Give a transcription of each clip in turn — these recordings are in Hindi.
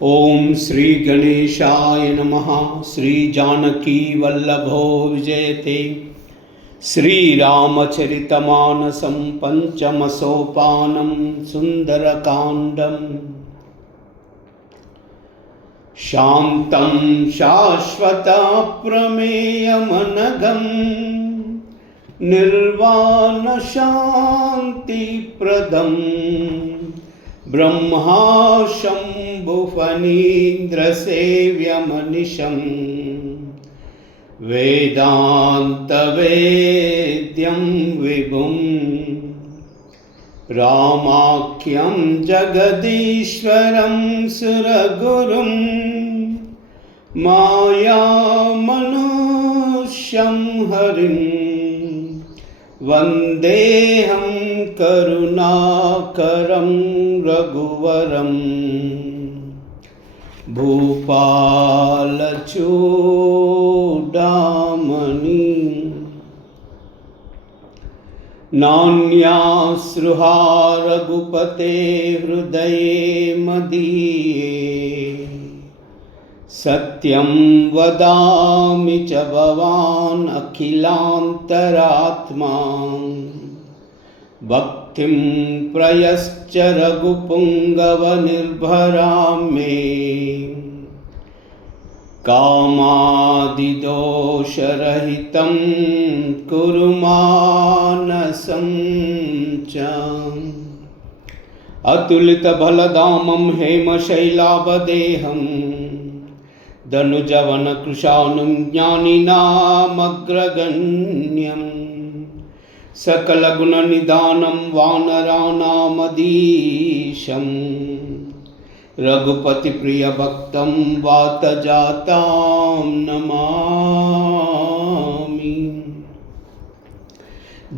ओम श्री गणेशाय नमः। श्री जानकी वल्लभो विजयते। श्रीरामचरितमानसं पंचमसोपानं सुंदरकांडं। शान्तं शाश्वतप्रमेयमनघं निर्वाणशान्तिप्रदं ब्रह्मा शम्भुफणीन्द्रसेव्यमनिशं वेदान्तवेद्यं विभुं रामाख्यं जगदीश्वरं सुरगुरुं मायामनुष्यं हरिं वन्देऽहं करुणाकरं रघुवरं भूपालचूडामणि। नान्यास्रुहा रघुपते हृदये मदीये सत्यं वदामि च भवान् अखिलान्तरात्मा। भक्तिं प्रयश्च रघुपुङ्गवनिर्भरां मे कामादिदोषरहितं कुरु मानसं च। अतुलितबलधामं हेमशैलाभदेहं धनुजवनकृशानं ज्ञानिनामग्रगण्यं सकलगुणनिधानं वानराणामधीशं रघुपतिप्रियभक्तं वातजातां नमामि।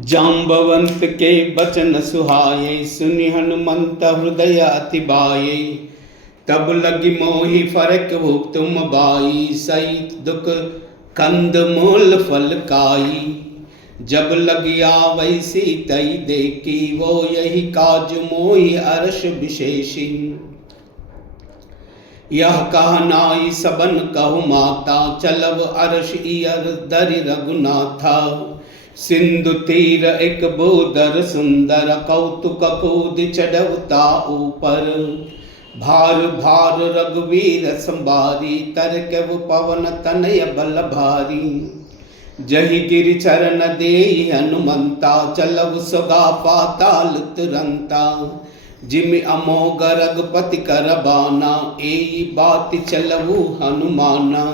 जाम्बवंत के बचन सुहाये सुनि हनुमंत हृदय अति बाये। तब लगी मोहि फरक भूख तुम बाई सही दुख कंद मूल फल काई। जब लगी आवै सीतई देखी वो यही काज मोहि अरश विशेषी। यह कह नाई सबन कहु माता चलब अरश इयर दरि रघुनाथा। सिंधु तीर एक भूधर सुंदर कौतुक कूद चढ़वता ऊपर। भार भार रघुवीर संभारी तरकव पवन तनय बल भारी। जहि गिरि चरण देहि हनुमंता चलव सुगा पाताल तुरंता। जिमि अमोघ रघुपति कर बाना एई बात चलवु हनुमाना।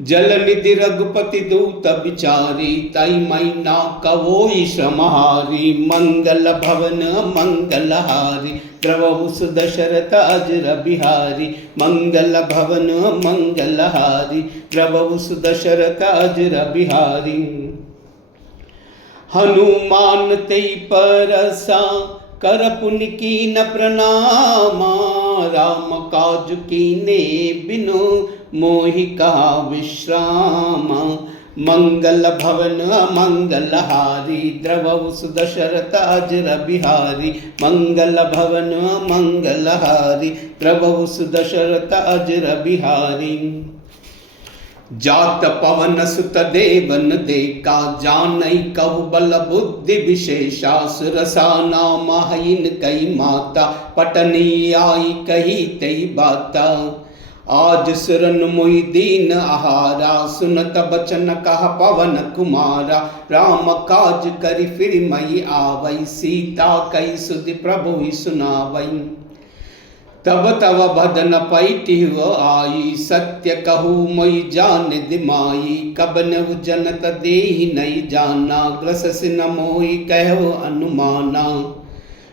जल निधि रघुपति दूत बिचारी तई मैना कवोई श्रमहारी। मंगल भवन मंगलहारी द्रवहु सुदशरथ अजर बिहारी। मंगल भवन मंगलहारी द्रवहु सुदशरथ अजर बिहारी। हनुमान ते परसा कर पुनि कीन प्रणामा। राम काज कीने बिनु मोहि कहा विश्राम। मंगल भवन मंगलहारी द्रवहु सुदशरथ अजर बिहारी। मंगल भवन मंगलहारी द्रवहु सुदशरथ अजर बिहारी। जात पवन सुत देवन देका जानई कहु बल बुद्धि विशेषा। सुरसा नाम हईन कई माता पटनी आई कही तई बाता। आज सुरन मोहि दीन आहारा सुनत बचन कह पवन कुमारा। राम काज करि फिर मई आवई सीता कई सुधि प्रभु ही सुनावई। तब तव बदन पैटिव आई सत्य कहू मोहि जान दिमाई। कबनहु जनत देहि नहीं जाना ग्रससि न मोहि कहु अनुमाना।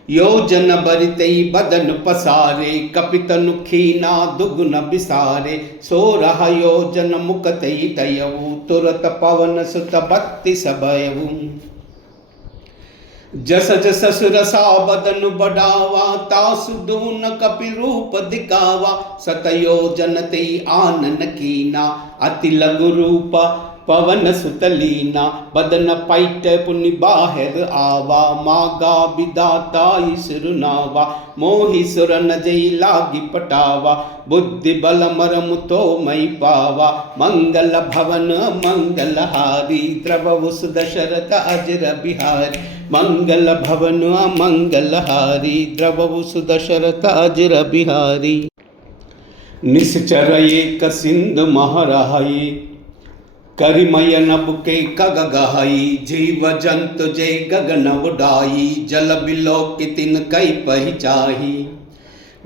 योजन बरितई बदन पसारे कपितनु खीना दुगुन बिसारे। 16 योजन मुकतई तयऊ तुरत पवन सुत 32 भयऊ। जस जस सुरसा बदन बढ़ावा तासु दून कपि रूप दिखावा। 7 योजन ते आनन कीना अति लघु रूप पवन सुतलीना बदन पैट पुनि बाहर आवा मागा विदाता सिरुनावा मोहि सुर न जई लागी पटावा बुद्धि बल मरम तो मई पावा मंगल भवन मंगलहारी द्रवउस दशरथ अजर बिहारी मंगल भवन मंगलहारी द्रवउस दशरथ अजर बिहारी निश्चर एक सिंध महरहाई करिमय नभ के कग गहाई जीव जंतु जय गगन उडाई जल बिलो कितिन कई पहिचाही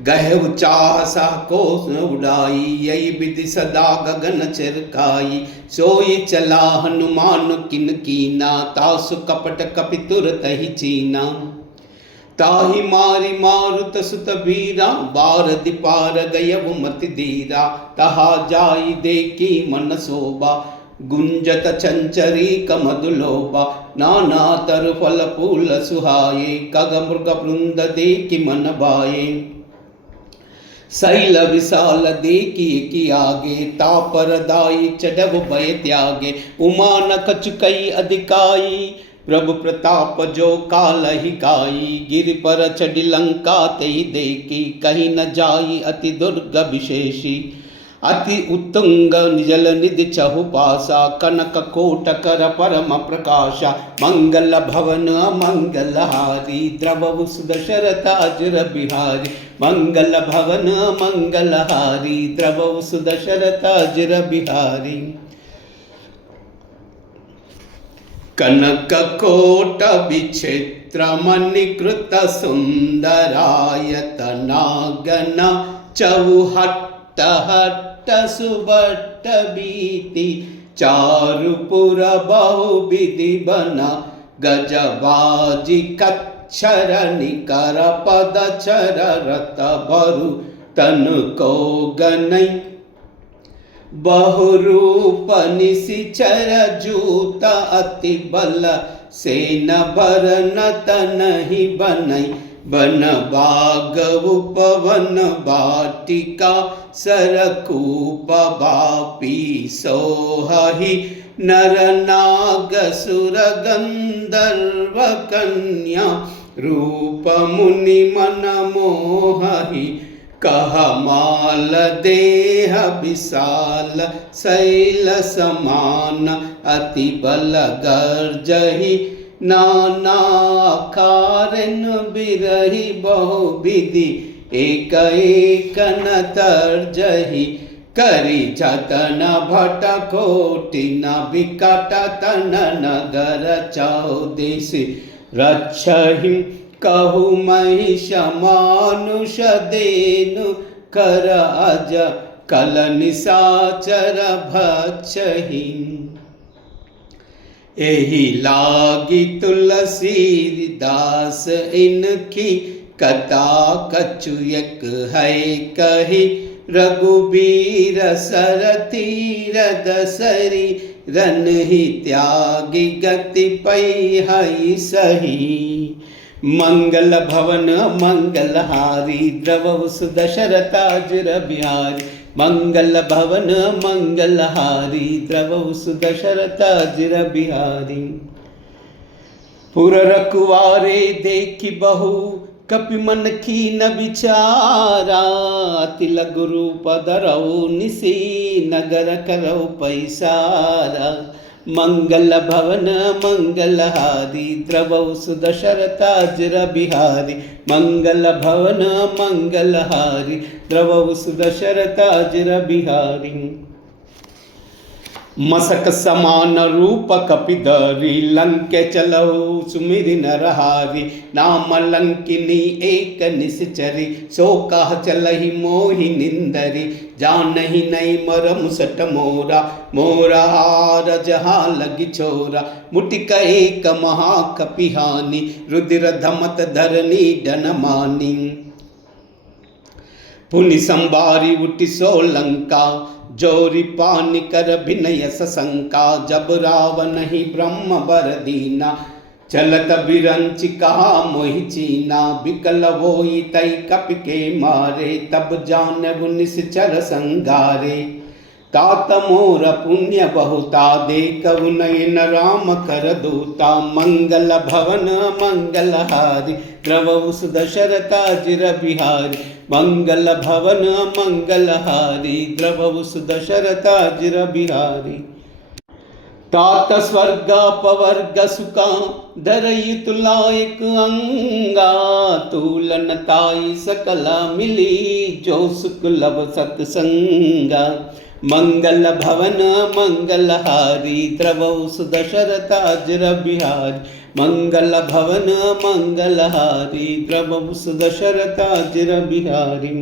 गहु चाह सा को उड़ाई यही विधि सदा गगन चिरकाई सोई चला हनुमान किन कीना तासु कपट कपि तुरत ही चीना ताहि मारी मारुत सुत बीरा बार दिपार गयव मति धीरा तहा जाई देखी मन शोभा गुंजत चंचरी कमदुलोबा नाना तरु फल फूल सुहाये कग मृग वृंद देखी मन भाये शैल विशाल देखी की आगे तापर दाई चढ़ब भय त्यागे उमा न कचुकई अधिकाई प्रभु प्रताप जो काल ही काई गिर पर चढ़ी लंका तई देखी कहीं न जाई अति दुर्ग विशेषी अति उत्तुंग जल निधि चहुपासा कनक कोटकर परम प्रकाशा मंगल भवन मंगलहारी द्रवउस दशरथ अजर बिहारी मंगल भवन मंगलहारी द्रवउस दशरथ अजर बिहारी कनक कोट विचित्र मणिकृत सुंदरायतनागन चौहट्ट हट्ट सुबट्ट बीति चारुपुर बहुविधि बना गजबाजी कच्छर निकर पदचर रत बरु तन को गनई बहुरूप निशिचर जूत अति बल सेन भरन तनहि बनई बन बाग उपवन बाटिका सरकूप बापी सोहहि नर नाग सुर गंधर्व कन्या रूप मुनि मन मोहहि कह माल देह विशाल शैल समान अति बल गर्जहि नाना कारण बिरहि बहुविधि एक एक न तर्जहि करि जतन भट कोटि न विकट तन नगर चौदिश रक्षहि कहु महिष मानुष देनु कर अज कल निशाचर भक्षहि एहि लागी तुलसी दास इनकी कथा कछुयक है कही रघुबीर सर तीर दसरी रन ही त्यागी गति पै हई सही मंगल भवन मंगलहारी द्रवउस दशरथ अजर बिहारी मंगल भवन मंगलहारी द्रवउस दशरथ अजर बिहारी पुर रखवारे देखी बहु कपि मन खीन विचारा तिलक रूप धरऊ निसी नगर करऊ पैसारा मंगल भवन मंगलहारी द्रवउस दशरथ अजर बिहारी मंगल भवन मंगलहारी द्रवउस दशरथ अजर बिहारी मसक समान रूप कपिधरी लंके चलऊ सुमिरि नरहारी नाम लंकिनी एक निश्चरी सो कह चलहि मोहि निंदरी जानहि नहीं मरम सट मोरा मोरा हार जहाँ लगी छोरा मुटिक एक महाकपिहानी रुद्र धमत धरनी डन मानी पुनि संबारी उठि सो लंका जोरी पानी कर विनय सशंका जब रावण ही ब्रह्म बर दीना चलत बिरंच कहा मोहि चीना विकल होई तई कपि के मारे तब जानव निश्चर संगारे तात मोर पुण्य बहुता देखऊ नयन राम कर दूता मंगल भवन मंगलहारी द्रवऊ सुदशरथा जिर बिहारी मंगल भवन मंगलहारी द्रवऊ सुदशरथा जिर बिहारी तात स्वर्ग पवर्ग सुखा धरई तुलायक अंगा तूलन ताई सकला मिली जो सुख लब सत्संगा मंगल भवन मंगलहारी द्रवऊ सुदशरथा जिर बिहारी मंगल भवन मंगलहारी द्रवऊ सुदशरथा जिर बिहारी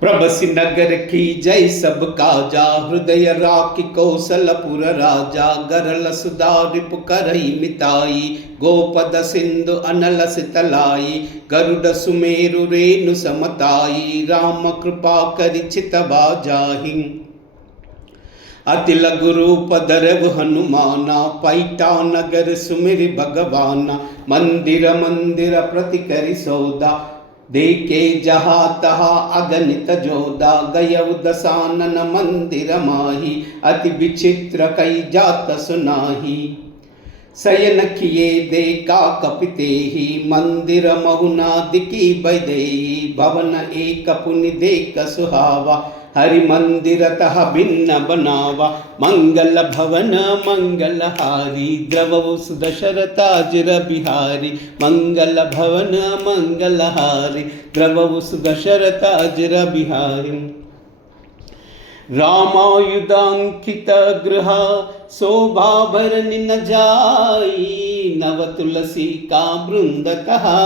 प्रभसि नगर की जय सब काजा हृदय राखी कौशलपुर राजा गरल सुधा रिपु करई मिताई गोपद सिंधु अनल सितलाई गरुड सुमेरु रेणु समताई राम कृपा करि चितवा जाहि अति लघु रूप धरव हनुमाना पैठा नगर सुमिरि भगवाना मंदिर मंदिर प्रति करि सौदा देखे जहाँ तहा अगणित जोदा गयउ दसानन मंदिर माही अति विचित्र कई जात सुनाही शयन किए देखा कपितेहि मंदिर महुनादिकी बैदेही भवन एक पुनि देख सुहावा हरि मंदिर तह भिन्न बनावा मंगल भवन मंगलहारी द्रवऊ सुदशरथा जिर बिहारी मंगल भवन मंगलहारी द्रवऊ सुदशरथा जिर बिहारी रामायुधांकित गृह शोभा भरनि न जाई नव तुलसी का वृंद कहा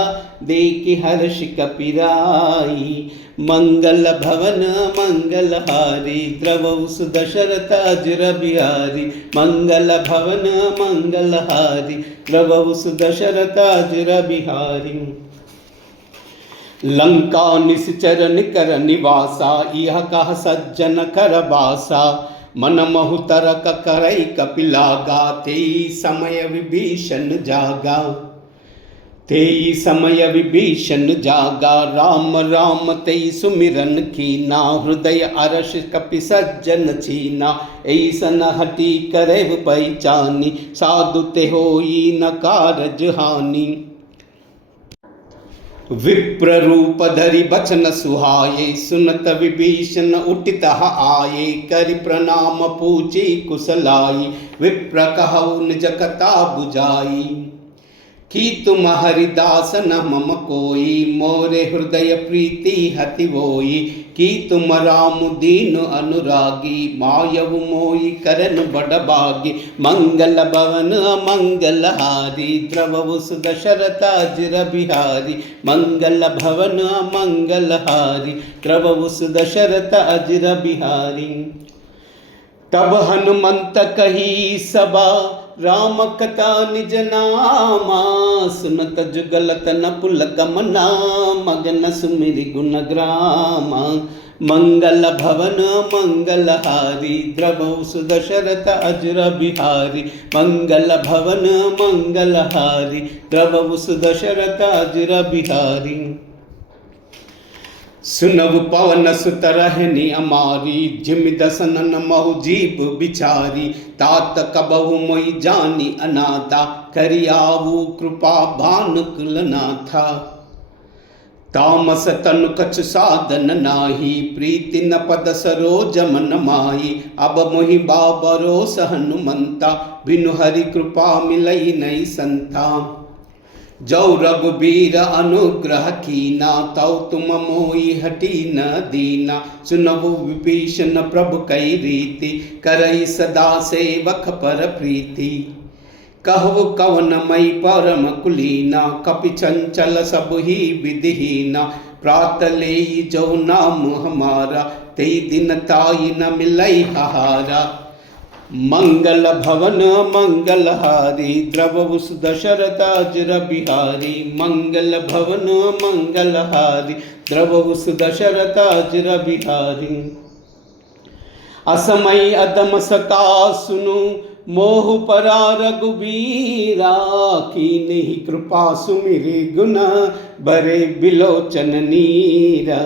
देखि हर्ष कपिराई मंगल भवन मंगलहारी द्रवऊ सुदशरथा जिर बिहारी मंगल भवन मंगलहारी द्रवऊ सुदशरथा जिर बिहारी लंका निश्चर निकर निवासा यह कह सज्जन कर बासा मन महु तरक करई कपिलागा तेई समय विभीषण जागा तेई समय विभीषण जागा राम राम तेई सुमिरन कीना हृदय अरस कपि सज्जन चीना ऐसन हटी करेव पहचानी साधु ते होई न कारज हानि विप्र रूप धरि बचन सुहाये सुनत विभीषण उठित आये करि प्रणाम पूजी कुशलाई विप्र कहु निज कथा बुझाई कि तुम हरिदास न मम कोई मोरे हृदय प्रीति हति वोई कि तुम राम दीन अनुरागी मायव मोई करन बड़ भागी मंगल भवन मंगलहारी द्रवऊ सुदशरथा जिर बिहारी मंगल भवन मंगलहारी द्रवऊ सुदशरथा जिर बिहारी तब हनुमंत कही सभा राम कथा निज नामा सुनत जुगलत न पुलक मना मगन सुमिरि गुण ग्रामा मंगल भवन मंगलहारी द्रवऊ सुदशरथा जिर बिहारी मंगल भवन मंगलहारी द्रवऊ सुदशरथा जिर बिहारी सुनव पवन सुत रहनी अमारी जिम दसनन महु जीव बिचारी तात कबहु मोई जानी अनाथा करियावु कृपा भानुकुल नाथा तामस तनु कछु साधन नाही प्रीति न पद सरोज मन माही अब मोहि बाबरोस हनुमंता बिनु हरि कृपा मिलई नहीं संता जौ रघुबीर अनुग्रह कीना तौ तुम मोई हटी न दीना सुनहु विभीषण प्रभु कई रीति करई सदा सेवक पर प्रीति कहु कवन मई परम कुलीना कपि चंचल सब ही विधिहीना प्रात ले जो नाम हमारा तेई दिन ताई न मिलई हारा मंगल भवन मंगलहारी द्रवऊ सुदशरथा जिर बिहारी मंगल भवन मंगलहारी द्रवऊ सुदशरथा जिर बिहारी असमय अदम सता सुनु मोह परा रघुबीरा कीन्ही कृपा सुमिरि गुण बरे बिलोचन नीरा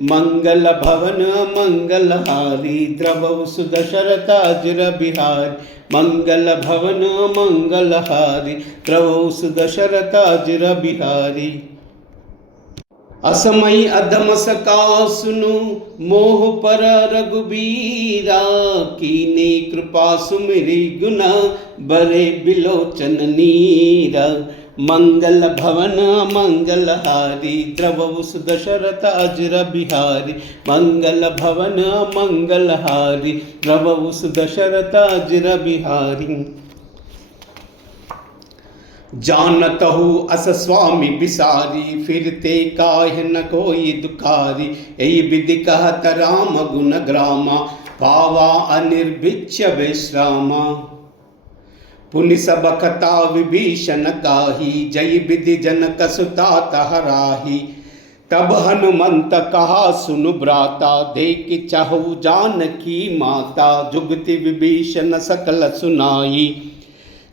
मंगल भवन मंगलहारी द्रवहु सुदशरथ अजर बिहारी मंगल भवन मंगलहारी द्रवहु सुदशरथ अजर बिहारी। असमय अधम सका सुनु मोह पर रघुबीरा कीने कृपा सुमिरि गुना बरे बिलोचन नीरा मंगल भवन मंगलहारी द्रवहु सुदशरथ अजर बिहारी मंगल भवन मंगलहारी द्रवहु सुदशरथ अजर बिहारी। जानतहु अस स्वामी बिसारी फिरते काहे न कोई दुखारी यही विधि कहत राम गुण ग्रामा पावा अनिर्भिच्य विश्रामा पुनि सब कथा विभीषण काही जय विधि जनक सुता तहराही तब हनुमंत कहा सुनु भ्राता देख चाहु जानकी माता जुगति विभीषण सकल सुनाई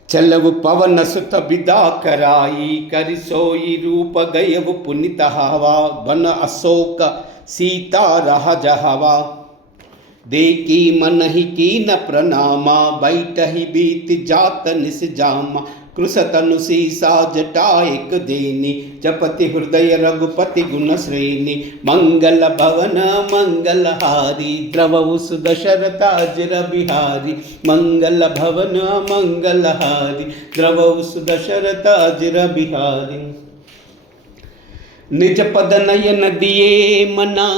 चलव पवन सुत विदा कराई कर सोई रूप गयव पुनित हवा बन अशोक सीता रह जहवा देखी मन ही कीन प्रणामा बैठ ही बीत जात निस जामा कृषतनु सीसा जटाएक देनी जपति हृदय रघुपति गुण श्रेणी मंगल भवन मंगलहारी द्रवहु सुदशरथ अजर बिहारी मंगल भवन मंगलहारी द्रवहु सुदशरथ अजर बिहारी। निज पद नयन दिए मना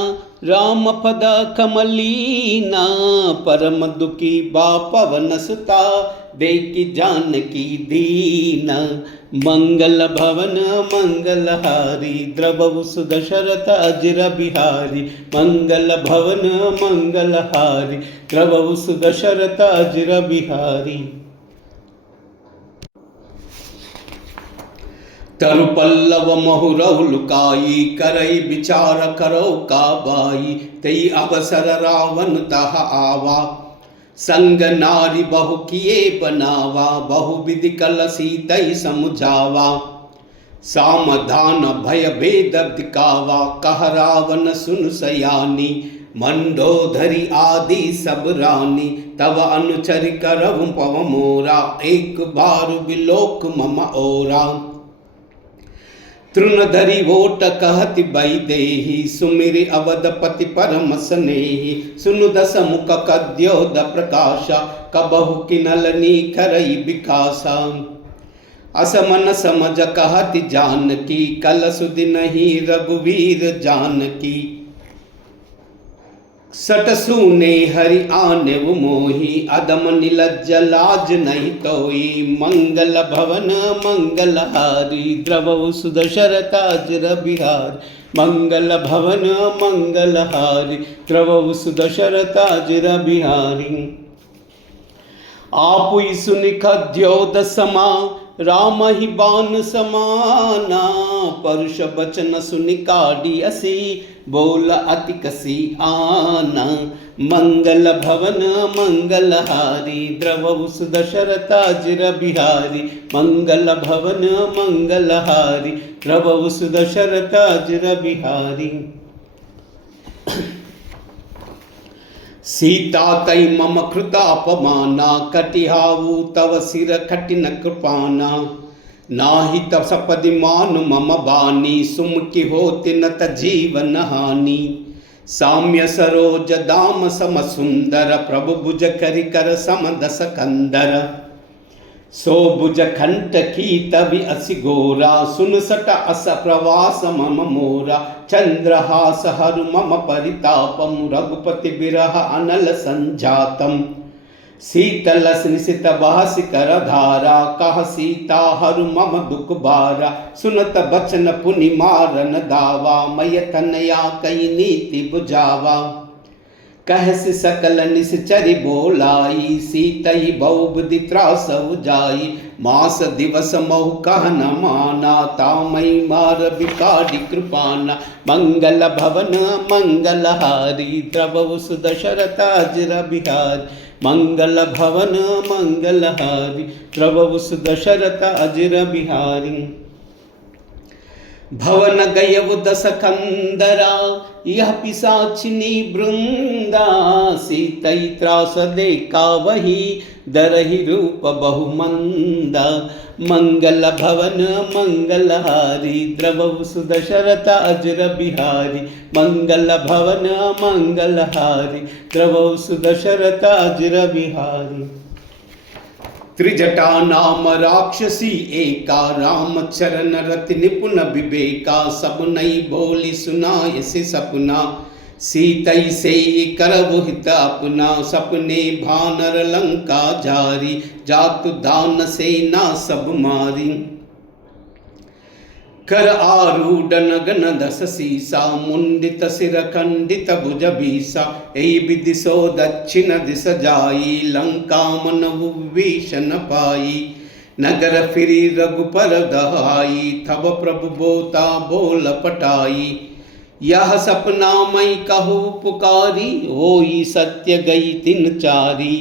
राम पद कमलीना परम दुखी बा पवन सुता देखी जानकी दीना मंगल भवन मंगलहारी द्रवहु सुदशरथ अजर बिहारी मंगल भवन मंगलहारी द्रवहु सुदशरथ अजर बिहारी। तरु पल्लव महुरहु लुकाई करई विचार करो काबाई तई अवसर रावण तह आवा संग नारी बहु किए बनावा बहु विधि कल सीतई समुझावा सामधान भय भेद दिखावा कह रावण सुन सयानी मंडोधरी आदि सब रानी तब अनुचर करहु पव मोरा एक बार बिलोक मम ओरा तृणधरी वोट कहति बई देहि सुमिरि अवधपति परम स्नेहि सुनु दस मुख कद्योद प्रकाशा कबहु किनल नीखरई बिकासा असमन समझ कहति जानकी कल सुदिन ही रघुवीर जानकी सट सूने हरि आने मोही अदम निलज्ज लाज नहीं तोई मंगल भवन मंगलहारी द्रवहु सुदशरथ अजर बिहारी मंगल भवन मंगलहारी द्रवहु सुदशरथ अजर बिहारी। आपुई सुनि खद्योद समा राम ही बान समाना परुष बचन सुनि काढ़ी असी बोल अति कसी आना मंगल भवन मंगलहारी द्रवहु सुदशरथ अजर बिहारी मंगल भवन मंगलहारी द्रवहु सुदशरथ अजर बिहारी। सीता तई मम कृतापमाना कटिहाऊ तव सिर कठिन कृपाना नाही तव सपदि मान मम बानी सुमति होति न त जीवन हानि साम्य सरोज दाम सम सुंदर प्रभु भुज करि कर सम दस कंदर सो भुज खंट की तवि असि गोरा सुन सट अस प्रवास मम मोरा चंद्रहास हरु मम परितापम रघुपति बिरह अनल संजातम शीतल स्निसित बहसि कर धारा कह सीता हरु मम दुख बारा सुनत बचन पुनि मारन दावा मय तनया कई नीति बुझावा कहसि सकल निश्चरि बोलाई सीतई बहुबुद्धि त्रास जाई मास दिवस महु कह न माना तामई मार बिकाढ़ी कृपाना मंगल भवन मंगलहारी द्रवहु सुदशरथ अजर बिहारी मंगल भवन मंगलहारी द्रवहु सुदशरथ अजर बिहारी। भवन गयव दस कंदरा यह पिशाचिनी बृंदा सीतई त्रास देखा वही दरहि रूप बहुमंदा मंगल भवन मंगलहारी द्रवहु सुदशरथ अजर बिहारी मंगल भवन मंगलहारी द्रवहु सुदशरथ अजर बिहारी। त्रिजटा नाम राक्षसी एका राम चरण रति निपुण विवेका सब नई बोली सुनाय से सपना सीतई से करबु हित अपना सपने भानर लंका जारी जातु दान सेना सब मारी कर आरूढ़ नगन दस सीसा मुंडित सिर खंडित भुज बीसा एहि विधि सो दक्षिण दिस जाई लंका मन विभीषण पाई नगर फिरी रघुपर दहाई थब प्रभु बोता बोल पटाई यह सपना मई कहू पुकारी होई सत्य गई तिन चारी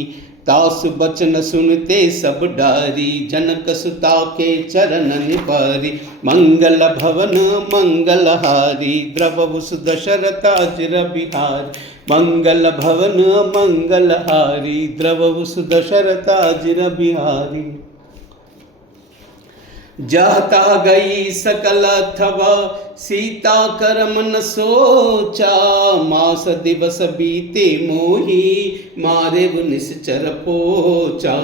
तासु बचन सुनते सब डारी जनक सुता के चरण निपारी मंगल भवन मंगलहारी द्रवहु सुदशरथ अजर बिहारी मंगल भवन मंगलहारी द्रवहु सुदशरथ अजर बिहारी। जाता गई सकल अथवा सीता कर मन सोचा मास दिवस बीते मोही मारे निश्चर पोचा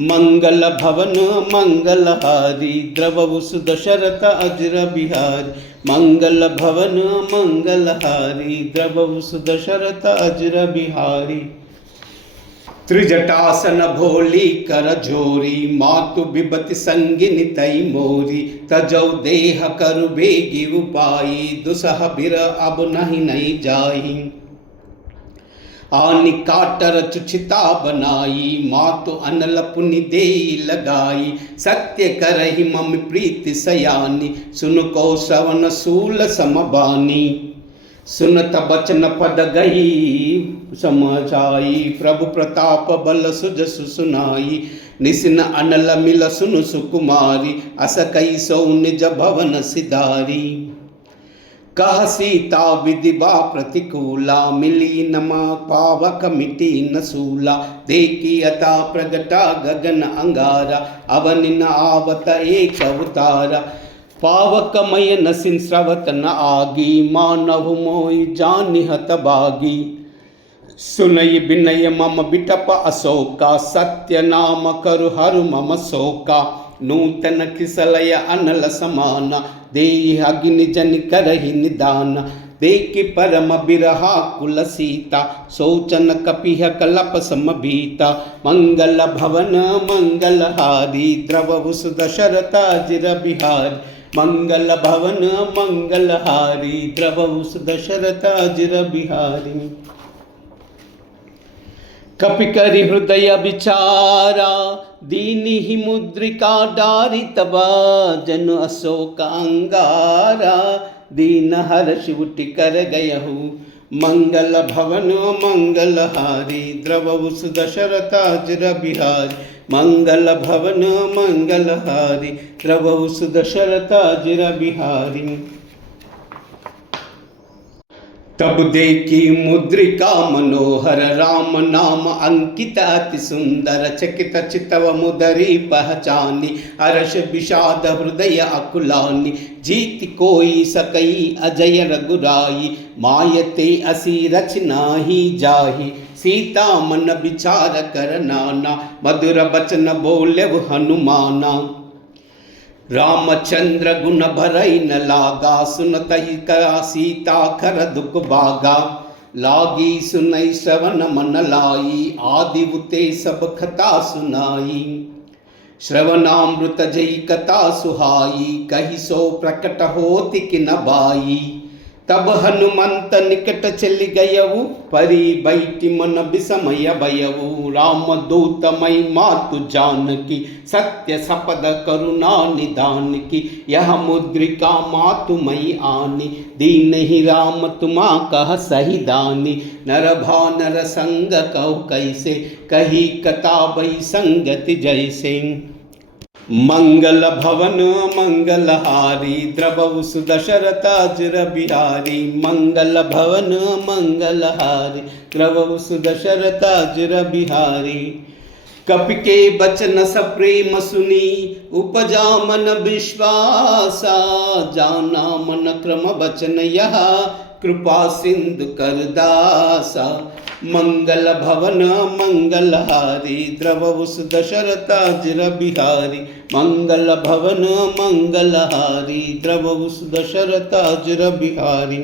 मंगल भवन मंगलहारी द्रवहु सुदशरथ अजर बिहारी मंगल भवन मंगलहारी द्रवहु सुदशरथ अजर बिहारी। त्रिजटासन भोली कर जोरी मातु बिबति संगिनी तई मोरी तजौ देह करु बेगी उपाई दुसह बिर अब नहीं जाई आनि काटर चुचिता बनाई मातु अनल पुनि देई लगाई सत्य करहि मम प्रीति सयानी सुन को श्रवण सूल समबानी सुनत बचन पद गई समझाई प्रभु प्रताप बल सुजस सुनाई निसिन अनल मिल सुनु सुकुमारी अस कई सौ निज भवन सिधारी कह सीता विधि बा प्रतिकूला मिली नमा पावक मिटी न सूला देखी अता प्रगटा गगन अंगारा अवनिन आवत एक अवतारा पावकमय नसिन स्रवत न आगी मानव मोई जानिहत बागी सुनई बिनय मम बिटप अशोका सत्य नाम करु हरु मम शोका नूतन किसलय अनल समाना देहि अग्नि जन करहि निदान देखि परम बिरहा कुल सीता सोचन कपिह कलप समभीता मंगल भवन मंगलहारी द्रवहु सुदशरथ अजर बिहारी मंगल भवन मंगलहारी द्रवहु सुदशरथ अजर बिहारी। कपिकरि हृदय विचारा दीनि ही मुद्रिका डारी तबा जन अशोक अंगारा दीन हर्ष उठि कर गयहु मंगल भवन मंगलहारी द्रवहु सुदशरथ अजर बिहारी मंगल भवन मंगलहारी द्रवहु सुदशरथ अजर बिहारी। तब देखी मुद्रिका मनोहर राम नाम अंकित अति सुंदर चकित चितव मुदरी पहचानी हर्ष विषाद हृदय अकुलानी जीत कोई सकई अजय रघुराई मायते असी रचना ही जाही सीता मन विचार कर नाना मधुर बचन बोले हनुमाना रामचंद्र गुण भरई न लागा सुनतहि करा सीता खर दुख बागा लागी सुनई श्रवण मन लाई आदि उते सब कथा सुनाई श्रवणामृत जई कथा सुहाई कही सो प्रकट होति कि न बाई तब हनुमंत निकट चलि गयऊ परी बैठी मन विसमय भयऊ राम दूत मई मातु जानकी सत्य सपद करुणा निदान की यह मुद्रिका मातु मई आनी दीन ही राम तुमा कह सही दानी नर भानर संग कहो कैसे कही कथा बई संगति जैसे मंगल भवन मंगलहारी द्रवहु सुदशरथाजिर बिहारी। मंगल भवन मंगलहारी द्रवहु सुदशरथाजिर बिहारी। कपि के बचन सप्रेम सुनी उपजा मन विश्वासा। जाना मन क्रम बचन यह कृपा सिंधु करदासा। मंगल भवन मंगलहारी द्रवहु सुदशरथाजिर बिहारी। मंगल भवन मंगलहारी द्रवहु सुदशरथाजिर बिहारी।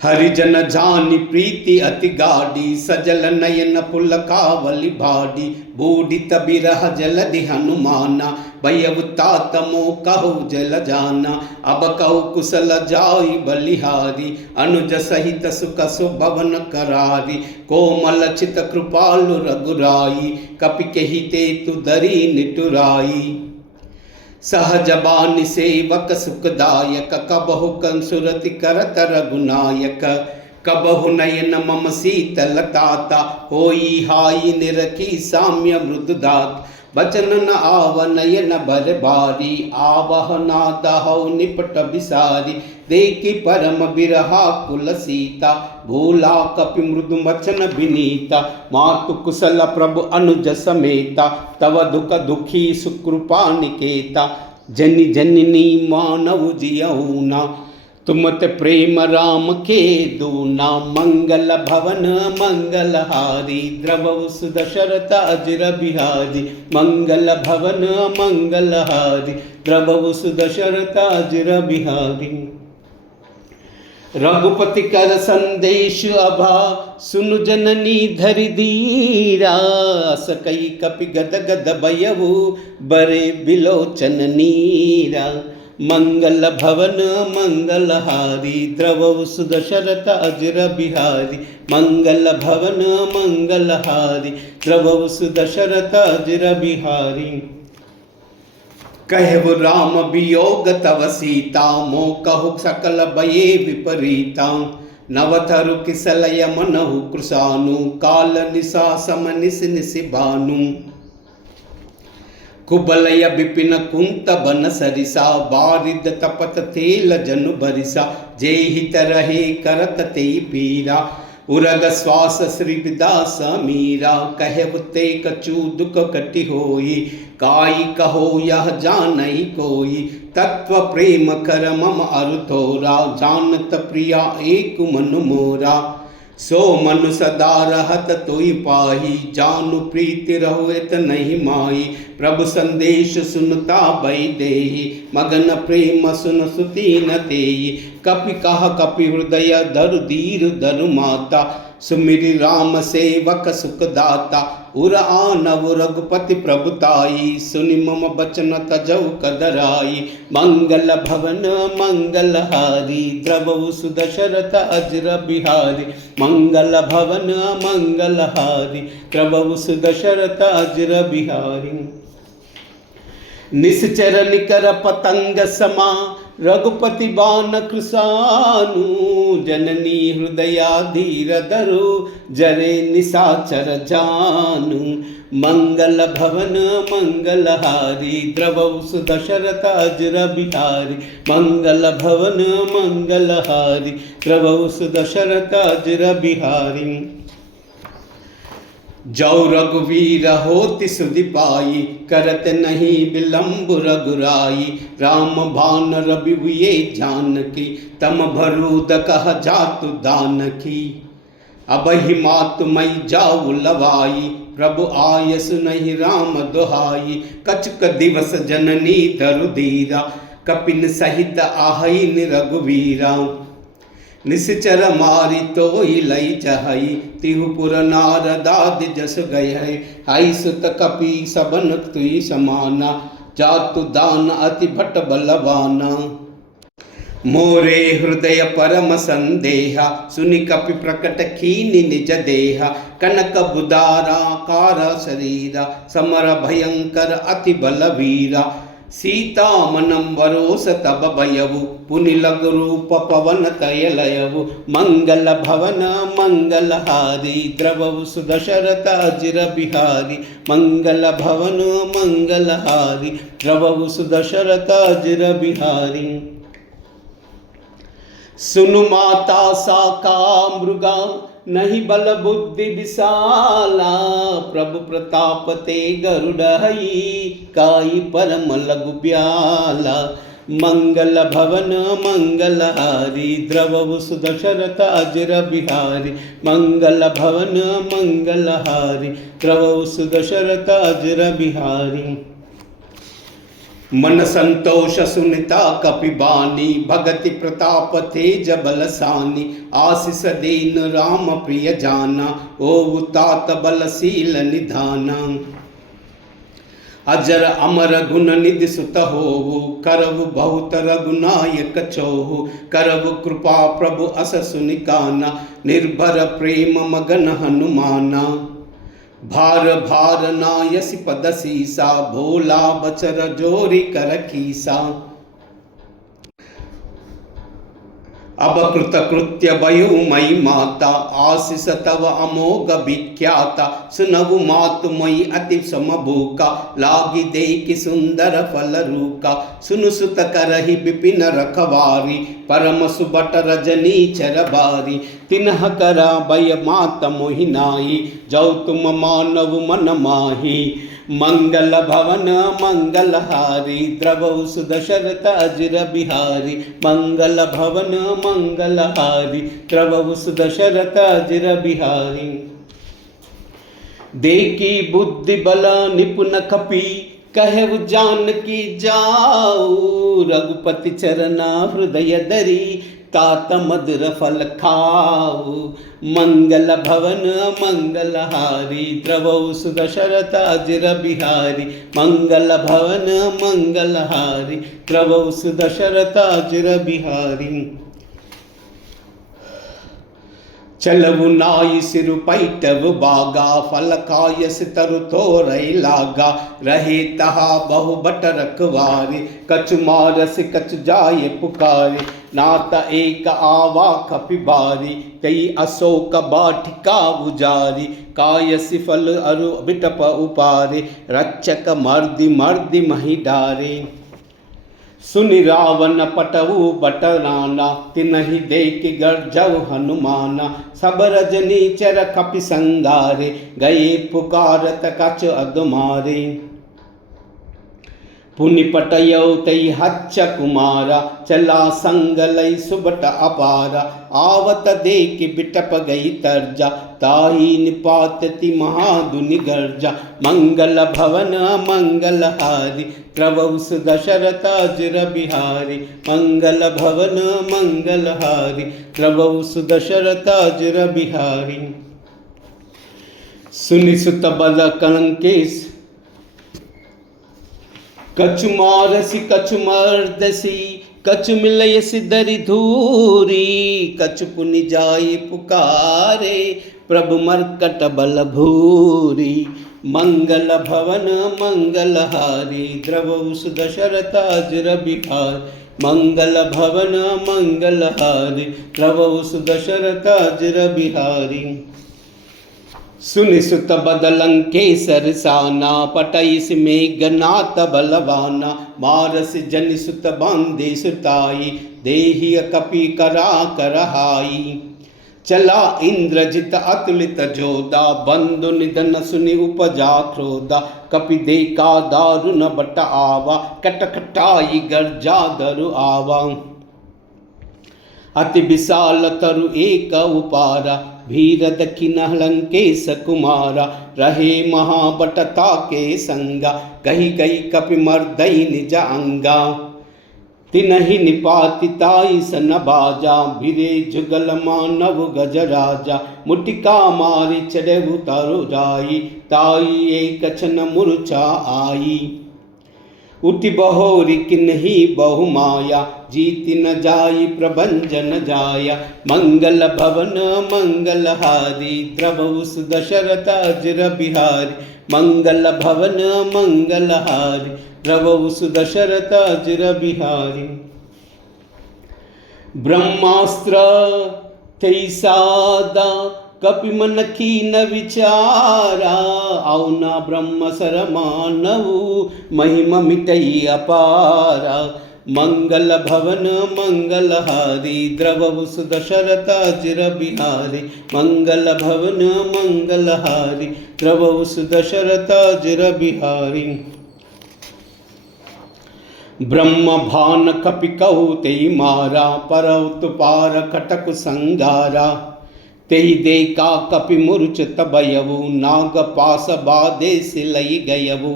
हरिजन जानि प्रीति अति गाढ़ी सजल नयन पुलकावली भाडी। बूढ़ित बिरह जलधि हनुमाना भयउ तात मोह कहु जल जाना। अब कहु कुशल जाई बलिहारी अनुज सहित सुख सुभवन करारी। कोमल चित कृपालु रघुराई कपि केहिते तु दरी निटुराई। सहज बानि सेवक सुखदायक कबहु कंसुरति करत रघुनायक। कबहु नयन मम शीतलताता होई हाई निरखी साम्य मृदुदात। बचन न आव नयन भर बारी आवह नाथ हौ निपट बिसारी। देखी परम बिरहा कुल सीता भूला कपि मृदु वचन विनीता। मातु कुशल प्रभु अनुज समेता तव दुख दुखी सुकृपा निकेता। जनि जननी मानव जियऊना तुमत प्रेम राम के दूना। मंगल भवन मंगलहारी द्रवहु सुदशरथाजिर बिहारी। मंगल भवन मंगलहारी द्रवहु सुदशरथाजिर बिहारी। रघुपति कर संदेश अभा सुनु जननी धरि धीरा। सकई कपि गद गद भयउ बरे बिलोचन नीरा। मंगल भवन मंगलहारी द्रवहु सुदशरथाजिर बिहारी। मंगल भवन मंगलहारी द्रवहु सुदशरथाजिर बिहारी। कहु राम वियोग तव सीता मोह कहु सकल भये विपरीता। नवथरु किसलय मनहु कृशानु काल निशा सम निस निस भानु। कुबलय विपिन कुंत बन सरिसा बारिद तपत तेल जनु बरिसा। जेहित रहे करत ते पीरा उरग श्वास श्री विदास मीरा। कहु ते कछु दुख कटि होई काई कहो यह जानई कोई। तत्व प्रेम कर मम अरु थोरा जानत प्रिया एक मनु मोरा। सो मनु सदा रहत तोई पाही जानु प्रीति रहुएत नहीं माही। प्रभु संदेश सुनता भई देहि मगन प्रेम सुन सुती न तेहि। कपि कहा कपि हृदय धरु धीर धरु माता सुमिरि राम सेवक सुखदाता। उर आनव रघुपति प्रभुताई सुनि मम बचन तजौ कदराई। मंगल भवन मंगलहारी द्रवहु सुदशरथाजिर बिहारी। मंगल भवन मंगलहारी द्रवहु सुदशरथाजिर बिहारी। निश्चर निकर पतंग समा रघुपति बान कृशानु। जननी हृदया धीर धरु जरे निशाचर जानु। मंगल भवन मंगलहारी द्रवहु सुदशरथाजिर बिहारी। मंगल भवन मंगलहारी द्रवहु सुदशरथाजिर बिहारी। जौ रघुवीर होति सुधि पाई करत नहीं विलंब रघुराई। राम भान रवि जानकी तम भरूद कह जातु दानकी। अबहि मातु मई जाऊ लवाई प्रभु आयस नहीं राम दुहाई। कछुक दिवस जननी धरु धीरा कपिन सहित आहई रघुवीरा। निश्चर मारी तो ही लई चहई तिहुपुर नारदादि जस गए। हई सुत कपि सबन तुई समाना जातु दान अति भट बलवाना। मोरे हृदय परम संदेहा सुनि कपि प्रकट कीनि निज देहा। कनक बुदारा कार शरीरा समर भयंकर अति बलवीरा। सीतामनं वरोस तब भयवु पुनिलग रूप पवन तयलयवु मंगल भवन मंगलहारी द्रववु सुदशरथ अजिर बिहारी मंगल भवन मंगलहारी द्रववु सुदशरथ अजिर बिहारी। सुनु माता साका मृगा नहीं बल बुद्धि विशाला प्रभु प्रताप ते गरुड़हई काई परम लघु ब्याला मंगल भवन मंगलहारी द्रववु सुदशरथ अजिर बिहारी मंगल भवन मंगलहारी द्रववु सुदशरथ अजिर बिहारी। मन संतोष सुनिता कपिबानी भगति प्रताप तेज बलसानी आशीष दीन राम प्रिय जाना ओ तात बलशील निधाना अजर अमर गुण निधि सुत होवु करवु बहुत रघुनायक चोहु करवु कृपा प्रभु अस सुनिकाना निर्भर प्रेम मगन हनुमाना भार भार नायसि पद सीसा भोला बचर जोरी कर कीसा अब कृत कृत्य भयो मई माता आशीष तव अमोघ विख्याता सुनवु मातु मई अति समभूका लागी देखि सुंदर फल रूका सुनु सुत करहि विपिन रखवारी परम सुबट रजनी चरबारी तिन्ह करा भय मात मोहिनाई जौ तुम मानव मन माही मंगल भवन मंगलहारी द्रववु सुदशरथ अजिर बिहारी मंगल भवन मंगलहारी द्रववु सुदशरथ अजिर बिहारी। देखी बुद्धि बल निपुण कपि कहु जानकी जाऊ रघुपति चरना हृदय धरी तात मधुर फल खाऊ मंगल भवन मंगलहारी द्रववु सुदशरथ अजिर बिहारी मंगल भवन मंगलहारी द्रववु सुदशरथ अजिर बिहारी। चलवु नाई सिरु पैटव बागा फल कायस तरु तोरई लागा रहे तहा बहु बट रखवारे कछु मारस कछु जाय पुकारे नात एक आवा कपिबारी कई अशोक बाटिका उजारी कायसि फल अरु बिटप उपारे रक्षक मर्दि मर्दि मही डारे सुनि रावण पटवु बटनाना तिनहि देखि गर्जव हनुमाना सब रजनी चर कपि संगारे गए पुकारत कछ अदमारे पुनि पटयौ तई हच्च कुमारा चला संग लई सुबट अपारा आवत देखि बिटप गई तर्जा ताही निपातति महादुनि गर्जा मंगल भवन मंगलहारी द्रववु सुदशरथ अजिर बिहारी मंगल भवन मंगलहारी द्रववु सुदशरथ अजिर बिहारी। सुनि सुत बल कंकेश कछु मारसी कछु मर्दसी कछु मिलयसि दरि धूरी कछु पुनि जाई पुकारे प्रभु मर्कट बल भूरी मंगल भवन मंगलहारी द्रववु सुदशरथ अजिर बिहारी मंगल भवन मंगलहारी द्रववु सुदशरथ अजिर बिहारी। सुनि सुत बदलंकेसर साना पटईस मेघनाथ बलवाना मारस जनि सुत बांधे सुताई देहि कपि करा करहाई चला इंद्रजित अतुलित जोदा बंधु निधन सुनि उपजा क्रोधा कपि देखा दारुण बट आवा कटकटाई गर्जा दरु आवा अति विशाल तरु एक उपारा भीर दखिन लंकेश कुमारा रहे महाबटता के संगा कही कही कपि मर्दई निज अंगा तिनहि निपातिताई सन बाजा भिरे जुगल मानव गजराजा मुटिका मारी चढ़ेहु तारु जाई ताई एक छन मूर्छा आई उठि बहोरी किन्ही बहु माया जीति न जाई प्रभंजन जाया मंगल भवन मंगलहारी द्रववु सुदशरथ अजिर बिहारी मंगल भवन मंगलहारी द्रवहु सुदशरथ अजर बिहारी। ब्रह्मास्त्र सादा कपि मन कीन विचारा, औना ब्रह्म सर मानवु महिमा मिटई अपारा। मंगल भवन मंगलहारी द्रवहु सुदशरथ अजर बिहारी। मंगल भवन मंगलहारी द्रवहु सुदशरथ अजर बिहारी। ब्रह्म भान कपि कहु तेई मारा, परौत पार कटक संगारा। तेई देखा कपि मूर्छित भयउ, नाग पास बाधे सिलई गयउ।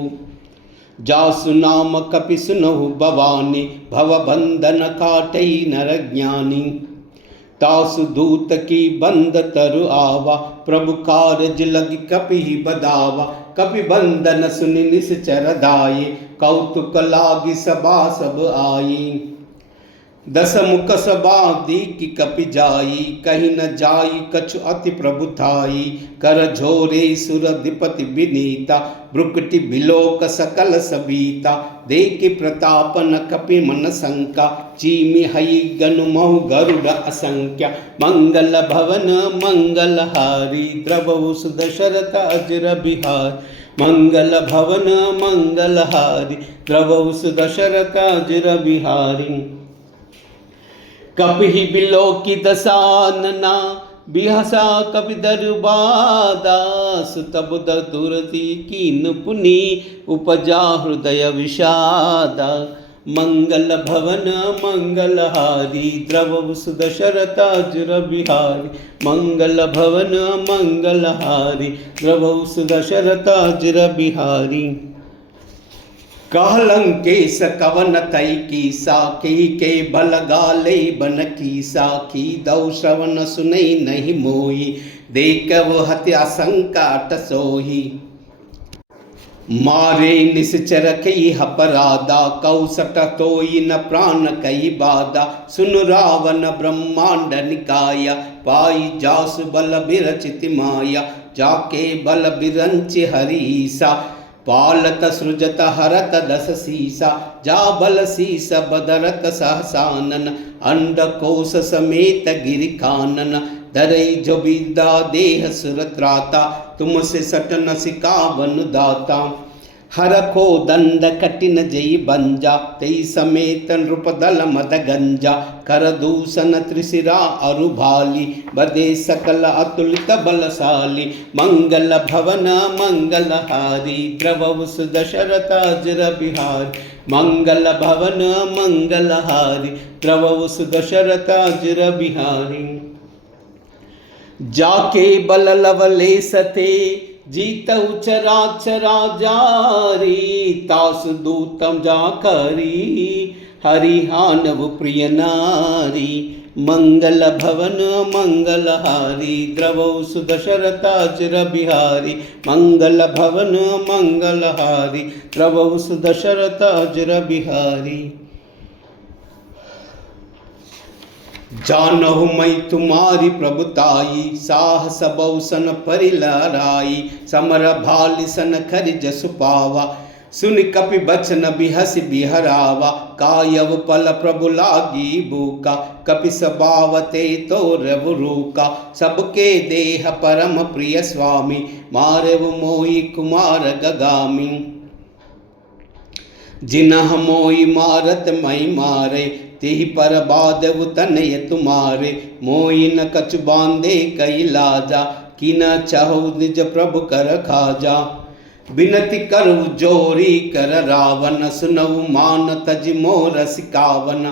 जासु नाम कपि सुनहु भवानी, भव बंधन काटई नर ज्ञानी। तासु दूत की बंद तरु आवा, प्रभु कारज लगी कपि बदावा। कपि बंधन सुनि निश्चर दाये, कौतुक लागी सभा सब आई। दस मुख सभा दीकी कपि जाई, कहीं न जाई कछु अति प्रभुताई। कर झोरे सुरधिपति विनीता, ब्रुकटि बिलोक सकल सबीता। देखि प्रतापन कपि मन शंका, चीमि हई गनु महु गरुड़ असंख्या। मंगल भवन मंगलहारी द्रवहु सुदशरथ अजर बिहारी। मंगल भवन मंगलहारी द्रवहु सुदशरथ अजर बिहारी। कपि बिलोकी दसानना, बिहसा कपि दरबादा। सुत बुध दुरति कीन पुनि, उपजा हृदय विषादा। मंगल भवन मंगलहारी द्रवहु सुदशरथ अजर बिहारी। मंगल भवन मंगलहारी द्रवहु सुदशरथ अजर बिहारी। कहलंकेश कवन तई कीसा, के बल गाले बन कीसा। की दौ श्रवण सुनई नहीं मोई, देखव हत्या संकट सोही। मारे निश्चर कई अपराधा, कौसट तोई न प्राण कई बाधा। सुन रावण ब्रह्मांड निकाया, पाई जासु बल बिरचित माया। जाके बल बिरंच हरीसा, पालत सृजत हरत दस सीसा। जा बल सीस बदरत सहसानन, अंडकोश समेत गिरि कानन। धरई जो विद्या देह सुरत्राता, तुमसे सट न सिकावन दाता। हर को दंड कठिन जई बंजा, तेई समेत नृपदल मद गंजा। कर दूषण त्रिशिरा अरुभाली, बदे सकल अतुलित बलशाली। मंगल भवन मंगलहारी द्रवहु सुदशरथ अजर बिहारी। मंगल भवन मंगलहारी द्रवहु सुदशरथ अजर बिहारी। जाके बल लवलेश थे, जीतउ चराचरा जारी। तासु दूतम जाकरी, हरिहानव प्रिय नारी। मंगल भवन मंगलहारी द्रवहु सुदशरथ अजर बिहारी। मंगल भवन मंगलहारी द्रवहु सुदशरथ अजर बिहारी। जानहु मैं तुम्हारी प्रभुताई, साहस बहुसन परिलराई। समर भालि सन खरि जसु पावा, सुनि कपि बचन बिहस बिहरावा। कायव पल प्रभु लागी भूका, कपि सबावते तो रवु रूका। सबके देह परम प्रिय स्वामी, मारेव मोहि कुमार गगामी। जिनह मोहि मारत मई मारे, तिहि पर बादव तनय तुम्हारे। मोहि न कछु बांधे कई लाजा, कि न चाहु निज प्रभु कर खाजा। बिनति करु जोरी कर रावण, सुनऊ मान तज मोर सिकावन।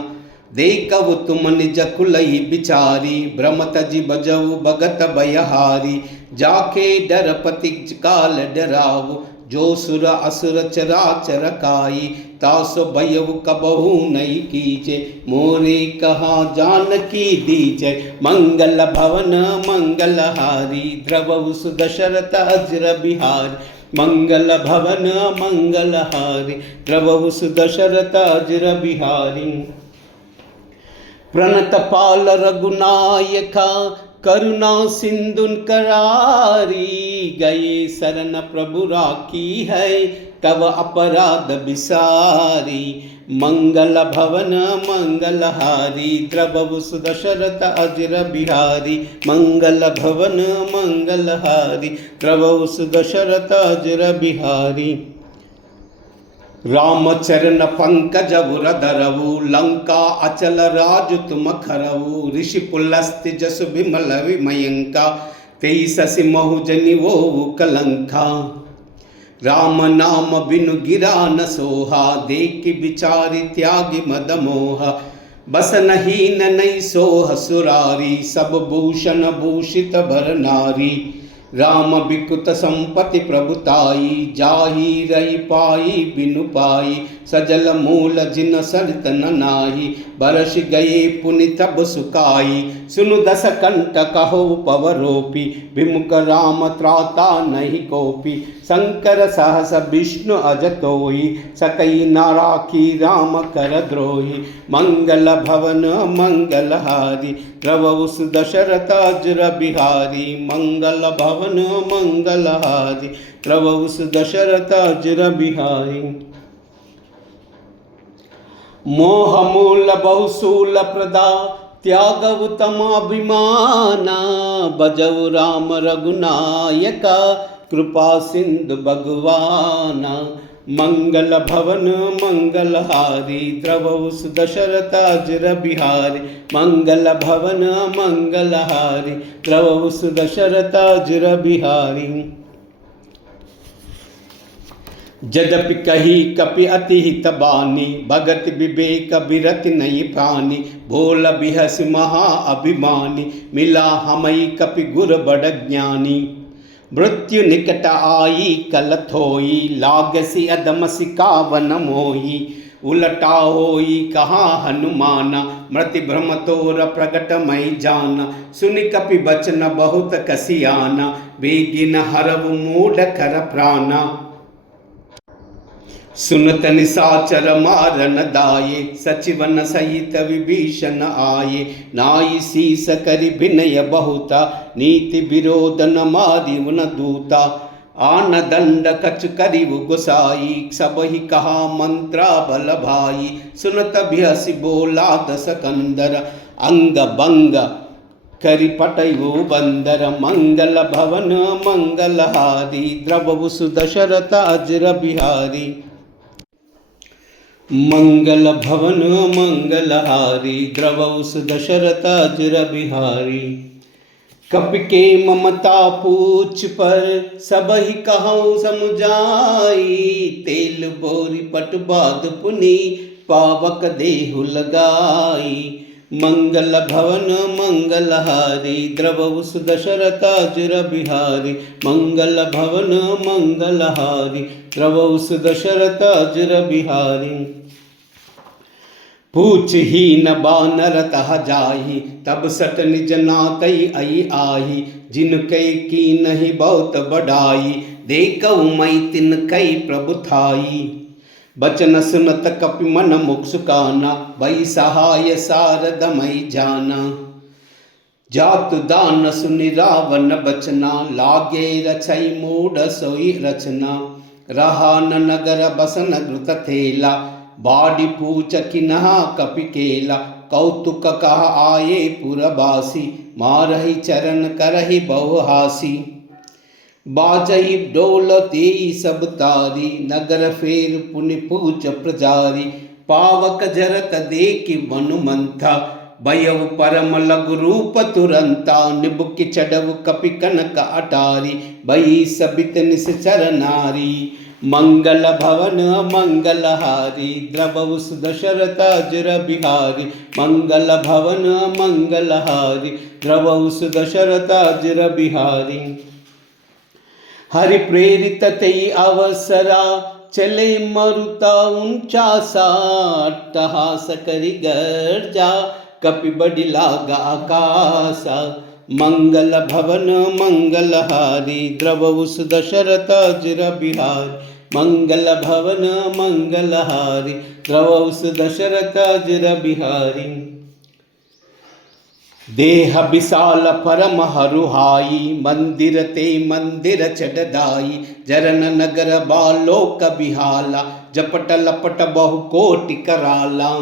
देखव तुम निज कुलहि बिचारी, भ्रम तजि बजऊ भगत भयहारी। जाके डरपति काल डराऊ, जो सुर असुर चराचर काई। तासो भयउ कबहू नहीं कीजे, मोरे कहा जानकी दीजे। मंगल भवन मंगलहारी द्रवहु सुदशरथ अजर बिहारी। मंगल भवन मंगलहारी द्रवहु सुदशरथ अजर बिहारी। प्रणत पाल रघुनायका, करुणा सिंधुन करारी। गए शरण प्रभु राखी है, तव अपराध बिसारी। मंगल भवन मंगलहारी द्रवहु सुदशरथ अजर बिहारी। मंगल भवन मंगलहारी द्रवहु सुदशरथ अजर बिहारी। रामचरण पंकज धरऊ लंका अचल राजु तुम खरऊ। ऋषि पुलस्ति जसु विमल विमयंका तेई ससि महु जनि वो कलंका। राम नाम बिनु गिरा न सोहा देखि विचारि त्यागि मद मोह। बस नहीं नई सोह सुरारी सब भूषण भूषित भर नारी। राम बिकुत संपति प्रभुताई जाही रही पाई बिनु पाई। सजल मूल जिन सरित न नाही बरस गए पुनि तब सुकाई। सुनु दस कंठ कहो पवरोपी विमुख राम त्राता नहीं कोपी। शंकर सहस विष्णु अजतोई सकई नाराखी राम कर द्रोही। मंगल भवन मंगलहारी द्रवहु सुदशरथ अजर बिहारी। मंगल भवन मंगलहारी द्रवहु सुदशरथ अजर बिहारी। मोह मूल बहुशूल प्रदा त्याग उत्तमाभिमाना। बजऊ राम रघुनायका कृपा सिंधु भगवाना। मंगल भवन मंगलहारी द्रवहु सुदशरथ अजर बिहारी। मंगल भवन मंगलहारी द्रवहु सुदशरथ अजर बिहारी। जदपि कही कपि अति हित बानी भगत विवेक बिरति नहीं प्राणी। भोल बिहस महा अभिमानी मिला हमई कपि गुर बड़ ज्ञानी। मृत्यु निकट आई कल थोई लागसी अदमसि कावन मोही। उलटा होई कहाँ हनुमाना मृति भ्रम तोर प्रगट मई जाना। सुनि कपि बचन बहुत कसियाना बेगिन हरव मूढ़ कर प्राणा। सुनत निसाचर मारन दाये सचिवन सहित विभीषण आये। नाई शीस करि विनय बहुता नीति विरोध न मारि उन दूता। आन दंड कछ करिव गुसाई सबहि कहा मंत्रा बल भाई। सुनत बिहसि बोला दस कंदर अंग भंग करि पटयु बंदर। मंगल भवन मंगलहारी द्रवहु सुदशरथ अजर बिहारी। मंगल भवन मंगलहारी द्रवहु सुदशरथ अजर बिहारी। कपि के ममता पूछ पर सबहि कहउँ समुझाई। तेल बोरी पट बाध पुनि पावक देहु लगाई। मंगल भवन मंगलहारी द्रवहु सुदशरथ अजर बिहारी। मंगल भवन मंगलहारी द्रवहु सुदशरथ अजर बिहारी। पूछ ही न बानर तह जाही तब सट निज नातई आई आही। जिन कई की नहीं बहुत बढ़ाई देखऊ मई तिन कई प्रभु थाई। बचन सुनत कपि मन मुख सुकाना भई सहाय सारद मई जाना। जातु दान सुनि रावण बचना लागे रचई मूढ़ सोई रचना। रहा न नगर बसन घृत थेला बाड़ी पूछ किन्हा कपि केला। कौतुक कह आये पुरबासी मारहि चरण करहि बहुहासी। बाजहि डोल तेई सब तारी नगर फेर पुनि पूछ प्रजारी। पावक जरत देखि मनुमंथा भयउ परम लघु रूप तुरंता। निबुकि चढ़उ कपि कनक अटारी भई सबित निश्चर नारी। मंगल भवन मंगलहारी द्रवहु सुदशरथ अजर बिहारी। मंगल भवन मंगलहारी द्रवहु सुदशरथ अजर बिहारी। हरि प्रेरित तेई अवसरा चले मरुता ऊंचा सा। अट्टहास करि गर्जा कपि बडि लागा आकाशा। मंगल भवन मंगलहारी द्रवहु सुदशरथ अजर बिहारी। मंगल भवन मंगलहारी द्रवहु सुदशरथ अजर बिहारी। देह विशाल परम हरुहाई मंदिर ते मंदिर चढ़दाई जरन नगर बालोक बिहाला जपट लपट बहु कोटि कराला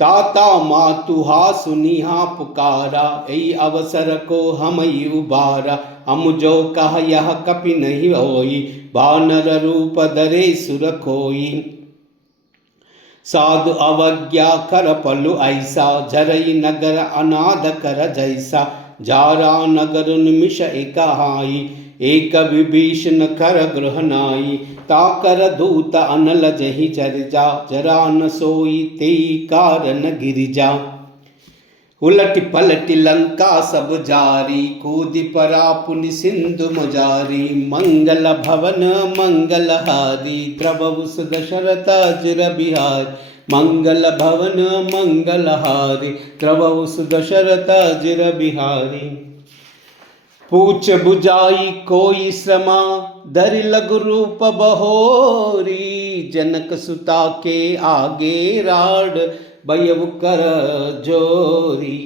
ताता मातुहा सुनिहा पुकारा ऐ अवसर को हम उबारा हम जो कह यह कपि नहीं होई वानर रूप धरे सुर कोई साधु अवज्ञा कर पलु ऐसा झरई नगर अनाथ कर जैसा जारा नगर निमिष एकहाई एक विभीषण कर गृह नाई ताकर दूत अनल जहि चर्जा जरा न सोई ते कारण गिरिजा उलट पलट लंका सब जारी कूदि परा पुनि सिंधु मजारी मंगल भवन मंगल हारी द्रवउस दशरथ अजर बिहारी मंगल भवन मंगल हारी द्रवउस दशरथ अजर बिहारी पूछ बुझाई कोई श्रमा धरि लघु रूप बहोरी जनक सुता के आगे राड बयउ कर जोरी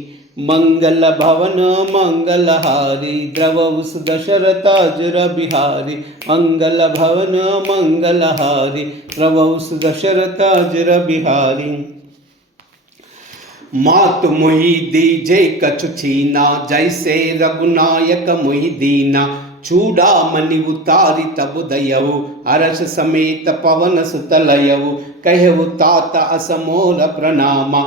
मंगल भवन मंगल हारी द्रवउस दशरथ अजर बिहारी मंगल भवन मंगल हारी द्रवउस दशरथ अजर बिहारी मातु मुहि दीजे कछु छीना जैसे रघुनायक मुहि दीना चूड़ामणि उतारी तब दयऊ अरस समेत पवन सुतलयऊ कहु तात असमोर प्रणामा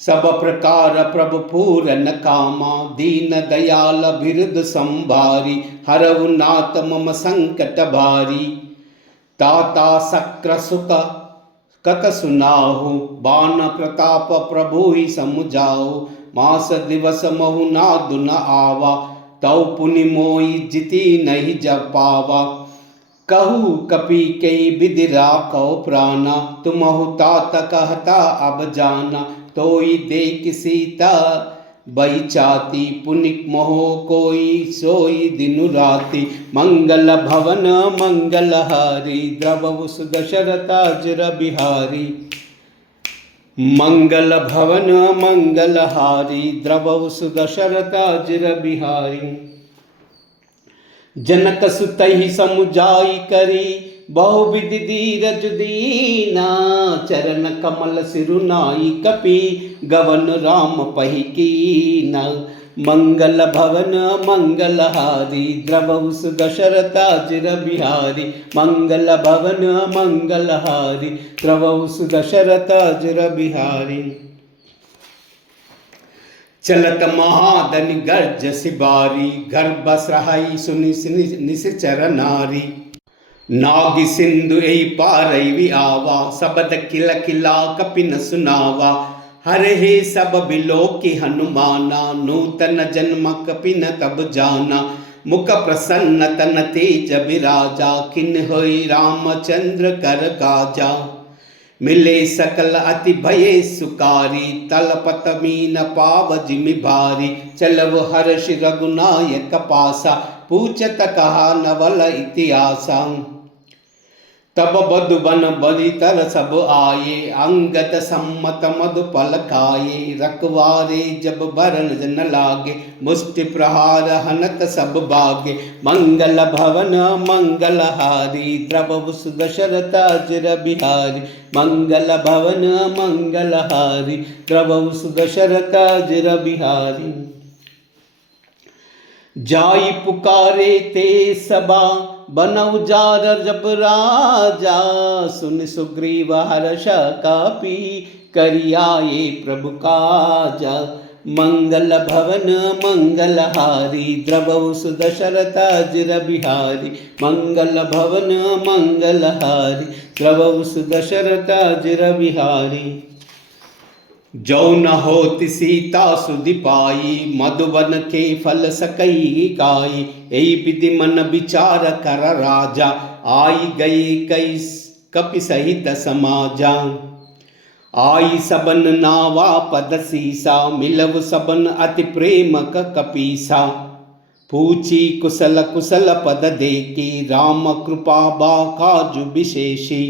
सब प्रकार प्रभु पूरन कामा दीन दयाल बिरुद संभारी हरऊ नाथ मम संकट भारी ताता सक्र सुत कत सुनाहु बान प्रताप प्रभु ही समुझाओ मास दिवस महु नादु न आवा तौ पुनि मोई जिति नहीं जप पावा कहू कपि कई विधि राखो प्राणा तुमहु तात कहता अब जाना तोई देख सीता बई चाती पुनिक मोह कोई सोई दिनु राति मंगल भवन मंगल हारी द्रवउस दशरथ अजर बिहारी मंगल भवन मंगल हारी द्रवउस दशरथ अजर बिहारी जनक सुतहि समुझाई करी बहुविधि धीरज दीना चरण कमल सिरुनाई कपि गवन राम पहि कीना मंगल भवन मंगल हारी द्रवउस दशरथ अजर बिहारी मंगल भवन मंगल हारी द्रवउस दशरथ अजर बिहारी चलत महादनि गर्ज सिबारी गर्भ सहाई सुनि निश्चर नारी नाग सिंधु एहि पारई आवा सबद किल किला कपि न सुनावा हरे हे सब बिलो की हनुमाना नूतन जन्म कपि न तब जाना मुख प्रसन्न तन तेज विराजा किन होई रामचंद्र कर काजा मिले सकल अति भये सुकारी तलपत मीन पाव जिमि भारी चलव हर्ष रघुनायक पासा पूछत कहा नवल इतिहासा तब बधुबन बलितर सब आये अंगत सम्मत मधु पल खाये रखवारे जब बरन जन लागे मुष्टि प्रहार हनत सब बागे मंगल भवन मंगल हारी द्रवउस दशरथ अजर बिहारी मंगल भवन मंगल हारी द्रवउस दशरथ अजर बिहारी जाई पुकारे ते सबा बनऊ जार जब राजा सुन सुग्रीव हर्ष कापी करियाए प्रभु काजा मंगल भवन मंगल हारी द्रवउस दशरथ अजर बिहारी मंगल भवन मंगल हारी द्रवउस दशरथ अजर बिहारी जो न होति सीता सुधि पाई मधुबन के फल सकई काई एहि विधि मन विचार कर राजा आई गई कई कपि सहित समाजा आई सबन नावा पद सीसा मिलव सबन अति प्रेम कपीसा पूछी कुशल कुशल पद देखी राम कृपा बा काजु विशेषी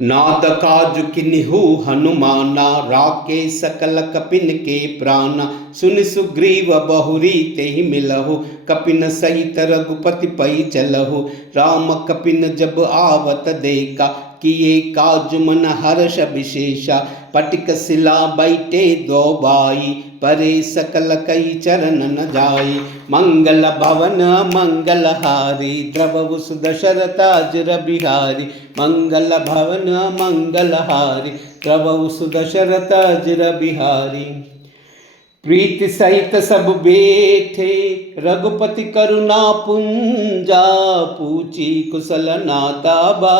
नाद काजु किन्हु हनुमाना, राके सकल कपिन के प्राण। सुन सुग्रीव बहुरी तेहि मिलहु, कपिन सहित रघुपति पै चलहु। राम कपिन जब आवत देखा, किए काजु मन हर्ष विशेषा। पटिक शिला बैठे दो बाई, परे सकल कई चरण न जाई। मंगल भवन मंगल हारी, द्रवहु सुदशरथ अजर बिहारी। मंगल भवन मंगल हारी, द्रवहु सुदशरथ अजर बिहारी। प्रीति सहित सब बैठे, रघुपति करुणा पुंजा। पूछी कुशल नाता बा,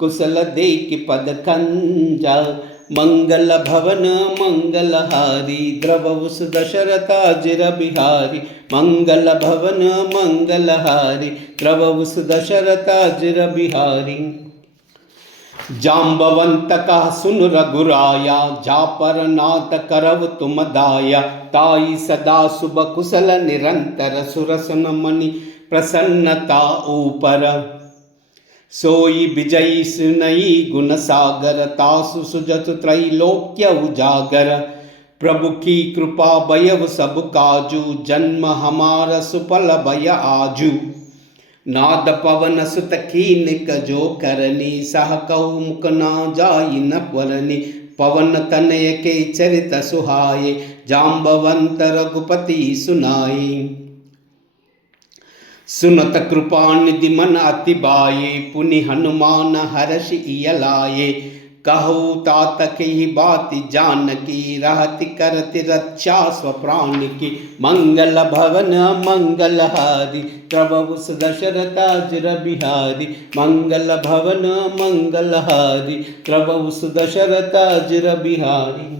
कुशल देख पद खंजा। मंगल भवन मंगल हारी, द्रवहु सुदशरथ अजर बिहारी। मंगल भवन मंगल हारी, द्रवहु सुदशरथ अजर बिहारी। जाम्बवंत कहा सुन रघुराया, जा पर नाथ करव तुम दाया। ताई सदा शुभ कुशल निरंतर, सुरसन मणि प्रसन्नता ऊपर। सोई विजयी सुनई गुण सागर, तासु सुजत त्रैलोक्य उजागर। प्रभु की कृपा भयव सब काजू, जन्म हमारा सुफल भय आजू। नाद पवन सुत कीनिक जो करनी, सह कहु मुख ना जाई न वरनी। पवन तनय के चरित सुहाए, जाम्बवंत रघुपति सुनाई। सुनत कृपा निधि मन अति बाये, पुनि हनुमान हर्षि इयलाये। कहु तात कहि बात जानकी, रहति करति रक्षा स्वप्राण की। मंगल भवन मंगल हारी, द्रवहु सुदशरथ अजर बिहारी। मंगल भवन मंगल हारी, द्रवहु सुदशरथ अजर बिहारी।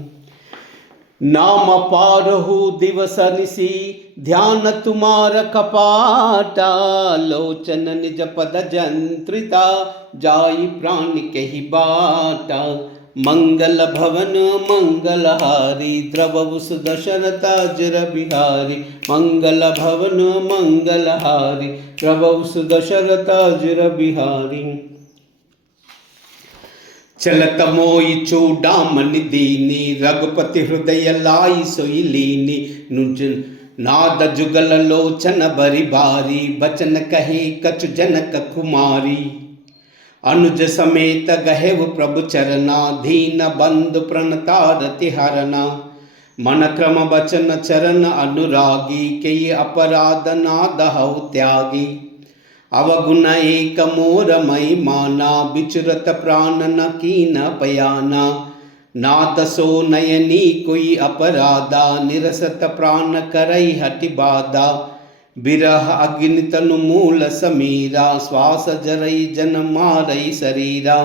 नाम पारहु दिवस निसी, ध्यान तुम्हार कपाटा। लोचन निज पद जंत्रिता, जाई प्राण कहि बाटा। मंगल भवन मंगल हारी, द्रवहु सुदशरथ अजर बिहारी। मंगल भवन मंगल हारी, द्रवहु सुदशरथ अजर बिहारी। चलत मोई चूडामणि दीनी, रघुपति हृदय लाई सोई लीनी। नुज नाद जुगल लोचन बरि भारी, बचन कहे कछु जनक कुमारी। अनुज समेत गहेव प्रभु चरना, दीन बंधु प्रणतारति हरना। मन क्रम बचन चरण अनुरागी, कई अपराध नाद हौ त्यागी। अवगुण एक मोर मई माना, बिचुरत प्राण न कीन पयाना। नाथ सो नयनी कोई अपराधा, निरसत प्राण करई हटि बाधा। बिरह अग्नि तनु मूल समीरा, श्वास जरई जन मारई शरीरा।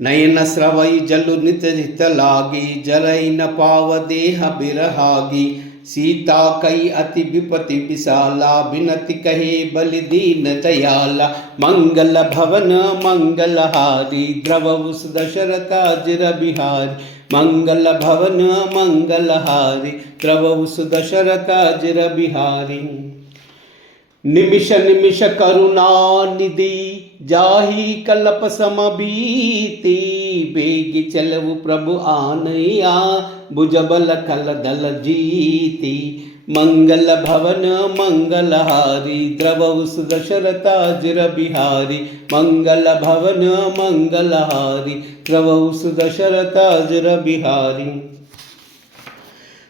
नयन स्रवई जलु नित हित लागी, जरई न पाव देह बिरहागी। सीता कई अति विपति विशाला, बिनति कहे बलि दीन दयाला। मंगल भवन मंगल हारी, द्रवहु सुदशरथ अजर बिहारी। मंगल भवन मंगल हारी, द्रवहु सुदशरथ अजर बिहारी। निमिष निमिष करुणा निधि, जाहि कल्प सम बीती। बेग चलऊ प्रभु आनैया, भुजबल खल दल जीती। मंगल भवन मंगल हारी, द्रवहु सुदशरथ अजर बिहारी। मंगल भवन मंगल हारी, द्रवहु सुदशरथ अजर बिहारी।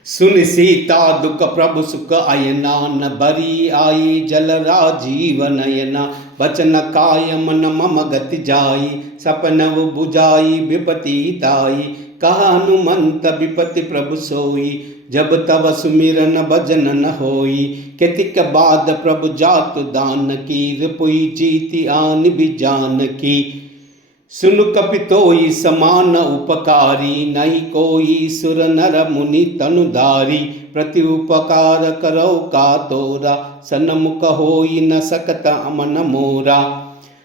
सुन सीता दुख प्रभु सुख अयना, न बरी आई जल राजीव नयना। बचन काय मन मम गति जाई, सपनव बुझाई विपति ताई। कहा हनुमंत विपति प्रभु सोई, जब तब सुमिरन भजन न होई। केतिक बाद प्रभु जातु दान की, रिपुई जीति आन भी जान की। सुनु कपितोई समान उपकारी, नहीं कोई सुर नर मुनि तनुधारी। प्रति उपकार करो का तोरा, सन्मुख होई न सकत अमन मोरा।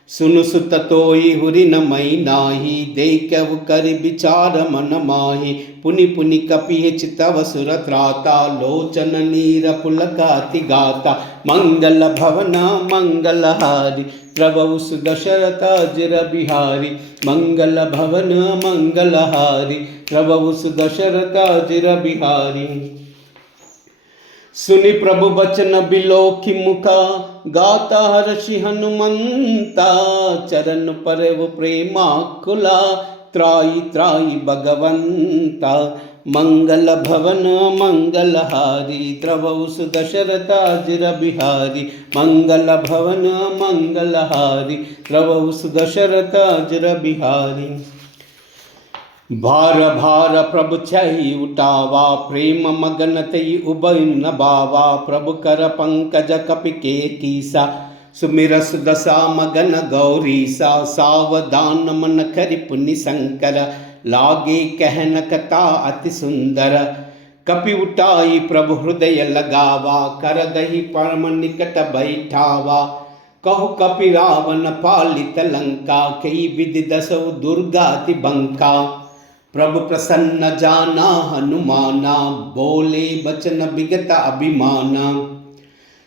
सुनु सुत तोई हुरि न मई नाही, देखव कर विचार मन माही। पुनि पुनि कपि चितव सुर त्राता, लोचन नीर पुलकाति गाता। मंगल भवन मंगलहारी, प्रभु सुदशरथ अजिर बिहारी। मंगल भवन मंगलहारी, प्रभु सुदशरथ अजिर बिहारी। सुनि प्रभु बचन बिलोकि मुखा, गाता हर्षि हनुमंता। चरण परव प्रेमाकुला, त्राई त्राई भगवंता। मंगल भवन मंगलहारी, प्रभु सुदशरथ अजिर बिहारी। मंगल भवन मंगलहारी, प्रभु सुदशरथ अजिर बिहारी। भार भार प्रभु छही उठावा, प्रेम मगन तई उबई न बावा। प्रभु कर पंकज कपि के कीसा, सुमिरस दशा मगन गौरीसा। सावधान मन करि पुनि शंकर, लागे कहन कथा अति सुंदर। कपि उठाई प्रभु हृदय लगावा, कर दही परम निकट बैठावा। कहु कपि रावण पालित लंका, कई विधि दसौ दुर्गाति बंका। प्रभु प्रसन्न जाना हनुमाना, बोले बचन विगत अभिमाना।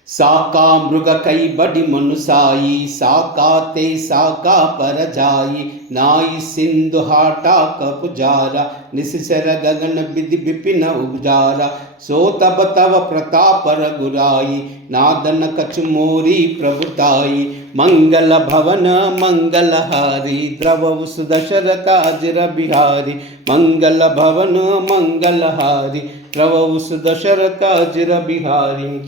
साका मृग कई बड़ी मनुसाई, साका ते साका पर जाई। नाई सिंधु हाटा कपुजारा, निशिचर गगन विधि विपिन उजारा। सो तब तव प्रताप रघुराई, नादन कछु मोरी प्रभुताई। मंगल भवन मंगलहारी, प्रभु सुदशरथ अजिर बिहारी। मंगल भवन मंगलहारी, प्रभु सुदशरथ अजिर बिहारी।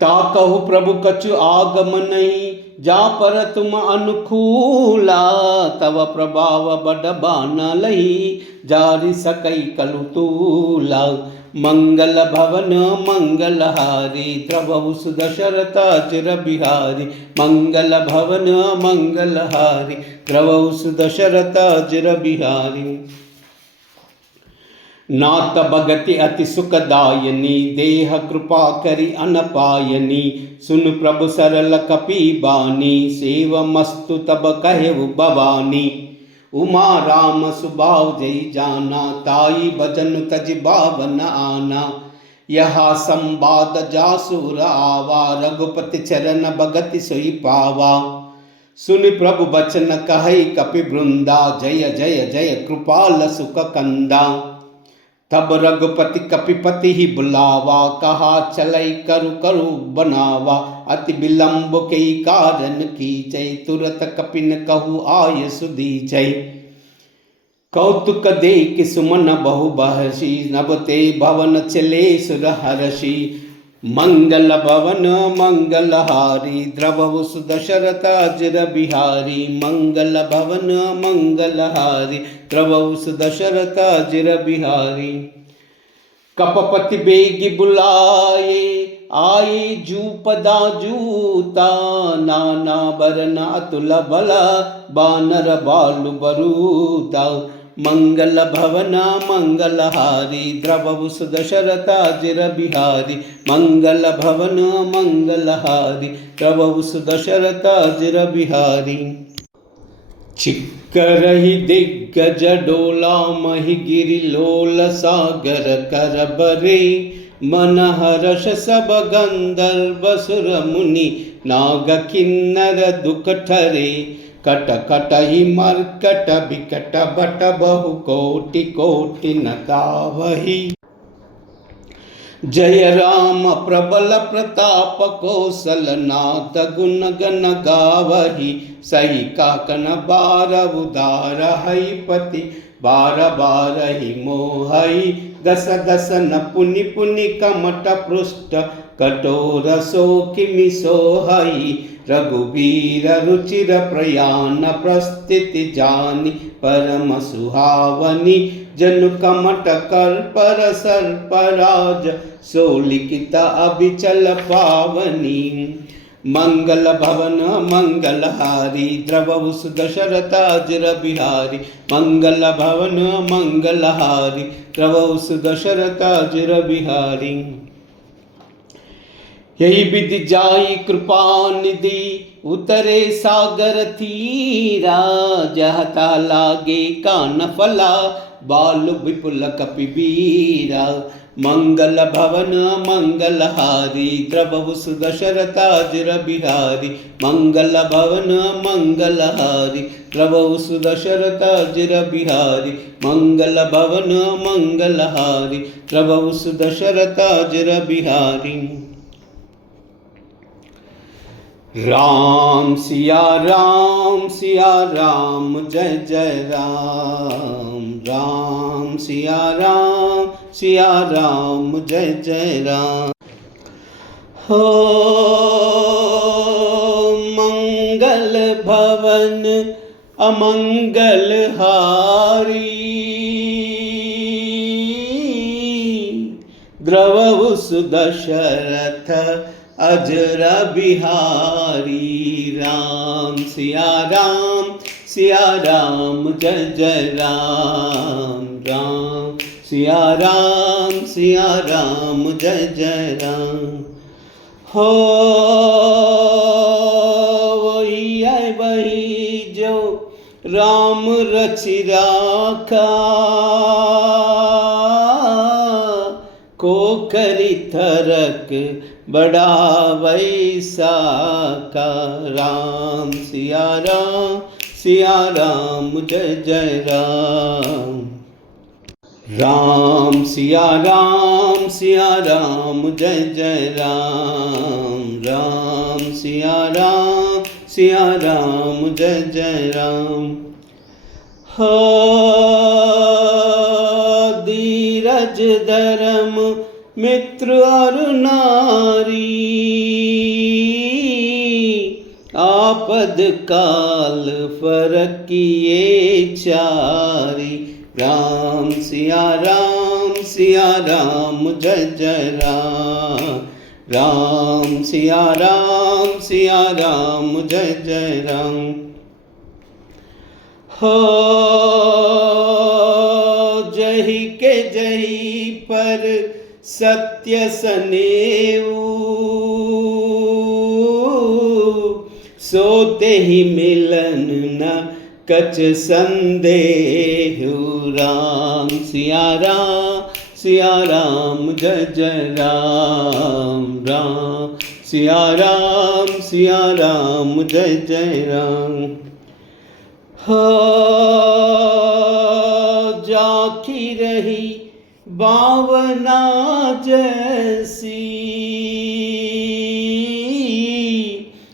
ताकहु प्रभु कछु आगमनई, जा पर तुम अनुकूला। तव प्रभाव बड़ बानलई, जारि सकई कलु तूला। मंगल भवन मंगलहारी, प्रभु सुदशरथ अजिर बिहारी। मंगल भवन मंगलहारी, प्रभु सुदशरथ अजिर बिहारी। नाथ भगति अति सुखदायनी, देह कृपा करि अनपायनी। सुन प्रभु सरल कपि बानी, सेवमस्तु तब कहु भवानी। उमा राम सुभाव जय जाना, ताई भजन तज बावन आना। यहाँ संवाद जासुर आवा, रघुपति चरण भगति सोई पावा। सुनि प्रभु बचन कहै कपि वृंदा, जय जय जय कृपाल सुख कंदा। तब रघुपति कपिपति ही बुलावा, कहा चलई करु करु बनावा। अति विलंब के कारण कीचै, तुरत कपिन कहु आय सुदीचै। कौतुक देख सुमन बहु बहसी, नभते भवन चले सुर हर्षि। मंगल भवन मंगलहारी, प्रभु सुदशरथ अजिर बिहारी। मंगल भवन मंगलहारी, प्रभु सुदशरथ अजिर बिहारी। कपपति बेगी बुलाए, आए जूपदा जूता। नाना बरना अतुल बला, बानर बालु बरूता। मंगल भवन मंगलहारी, प्रभु सुदशरथ अजिर बिहारी। मंगल भवन मंगलहारी, प्रभु सुदशरथ अजिर बिहारी। चिक्करहि दिग्गज डोला, महि गिरि लोल सागर कर बरे। मन हर्ष सब गंधर्व सुर मुनि, नाग किन्नर दुख ठरे। कट कटहि मर्कट बिकट बट, बहु कोटि कोटि न तावहि। जय राम प्रबल प्रताप, कौशल नाथ गुण गण गावहि। सही काकन बार उदार, हई पति बार बार ही मोहई। दस दस न पुनि पुनि कमट पृष्ठ, कठोर सो किमि सोहई। रघुवीर रुचिर प्रयाण, प्रस्थिति जानि परम सुहावनी। जनु कमट कर पर सर्पराज, सो लिखित अभिचल पावनी। मंगल भवन मंगलहारी, प्रभु सुदशरथ अजिर बिहारी। मंगल भवन मंगलहारी, प्रभु सुदशरथ अजिर बिहारी। यही विधि जाई कृपा निधि, उतरे सागर तीरा, जहता लागे कान फला, बालु विपुल कपिबीरा। मंगल भवन मंगलहारी, द्रवहु सुदशरथाजिर बिहारी। मंगल भवन मंगलहारी, द्रवहु सुदशरथाजिर बिहारी। मंगल भवन मंगलहारी, द्रवहु सुदशरथाजिर बिहारी। राम सिया राम जय जय राम। राम सिया राम जय जय राम। हो मंगल भवन अमंगल हारी, द्रवहु सुदशरथ अजर बिहारी। राम सिया राम जय जय राम। राम सिया राम जय जय राम। हो वही जो राम रचि राखा, को करी थरक बड़ा वैसा का। राम सिया राम जय जय राम। राम सिया राम जय जय राम। राम सिया राम जय जय राम। हो धीरज धर्म मित्र और नारी, आपद काल फरकिए चारी। राम सिया राम जय जय राम। राम सिया राम जय जय राम। हो जही के जही पर सत्य सनेऊ, सोते ही मिलन न कछ संदेहु। राम सिया राम जय जय राम। राम सिया राम जय जय राम। हो जाकी रही बावना जैसी,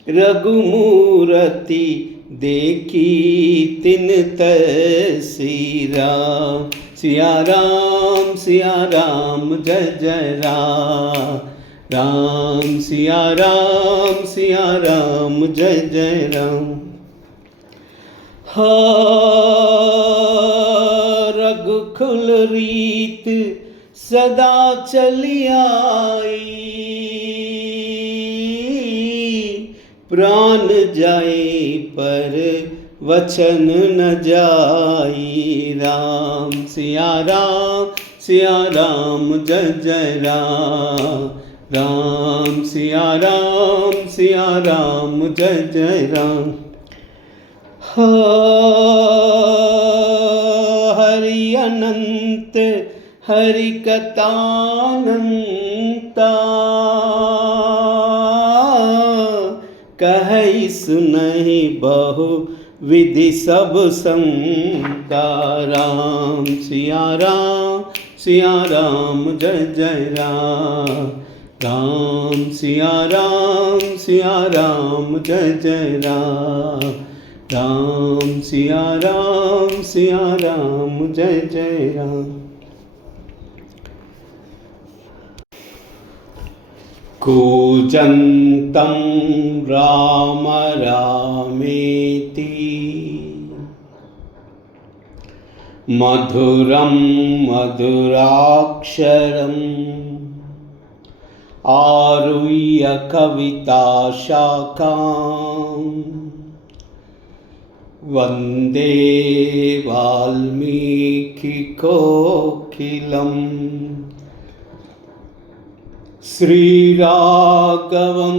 रघुमूर्ति देखी तिन तैसी। राम सिया राम जय जय राम। राम सिया राम जय जय राम। रघुकुल रीत सदा चली आई, प्राण जाए पर वचन न जाई। राम सिया राम जय जय राम। राम सिया राम जय जय राम। हरि अनंत हरि कथानंता, कहि सुनहि बहु विधि सब संता। राम सिया राम जय जय राम। राम सिया राम जय जय राम। राम सिया राम जय जय राम। कूजन्तं राम रामेति, मधुरं मधुराक्षरम्, आरुह्य कविताशाखाम्, वन्दे वाल्मीकिकोकिलम्। श्रीराघवं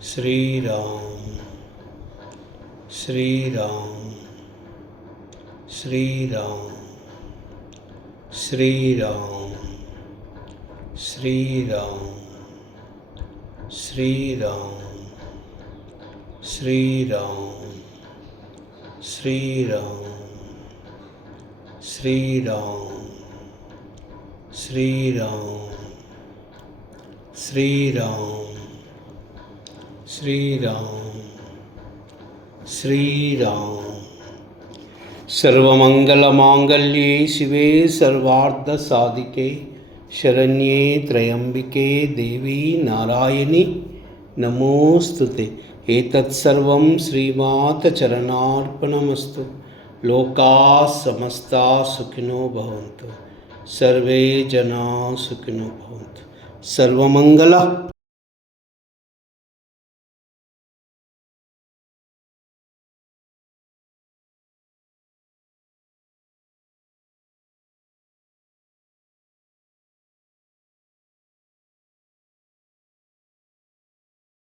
श्रीराम श्रीराम श्रीराम श्रीराम श्रीराम श्रीराम श्रीराम श्रीराम श्रीराम श्रीराम श्रीराम श्रीराम श्रीराम। सर्वमंगलमांगल्ये शिवे सर्वार्धसाधिके शरण्ये त्र्यंबिके देवी नारायणी नमोस्तुते। एतत्सर्वं श्रीमातचरणार्पणमस्तु। लोकाः समस्ताः सुखिनो भवन्तु, सर्वे जनाः सुखिनो भवन्तु। सर्वमंगल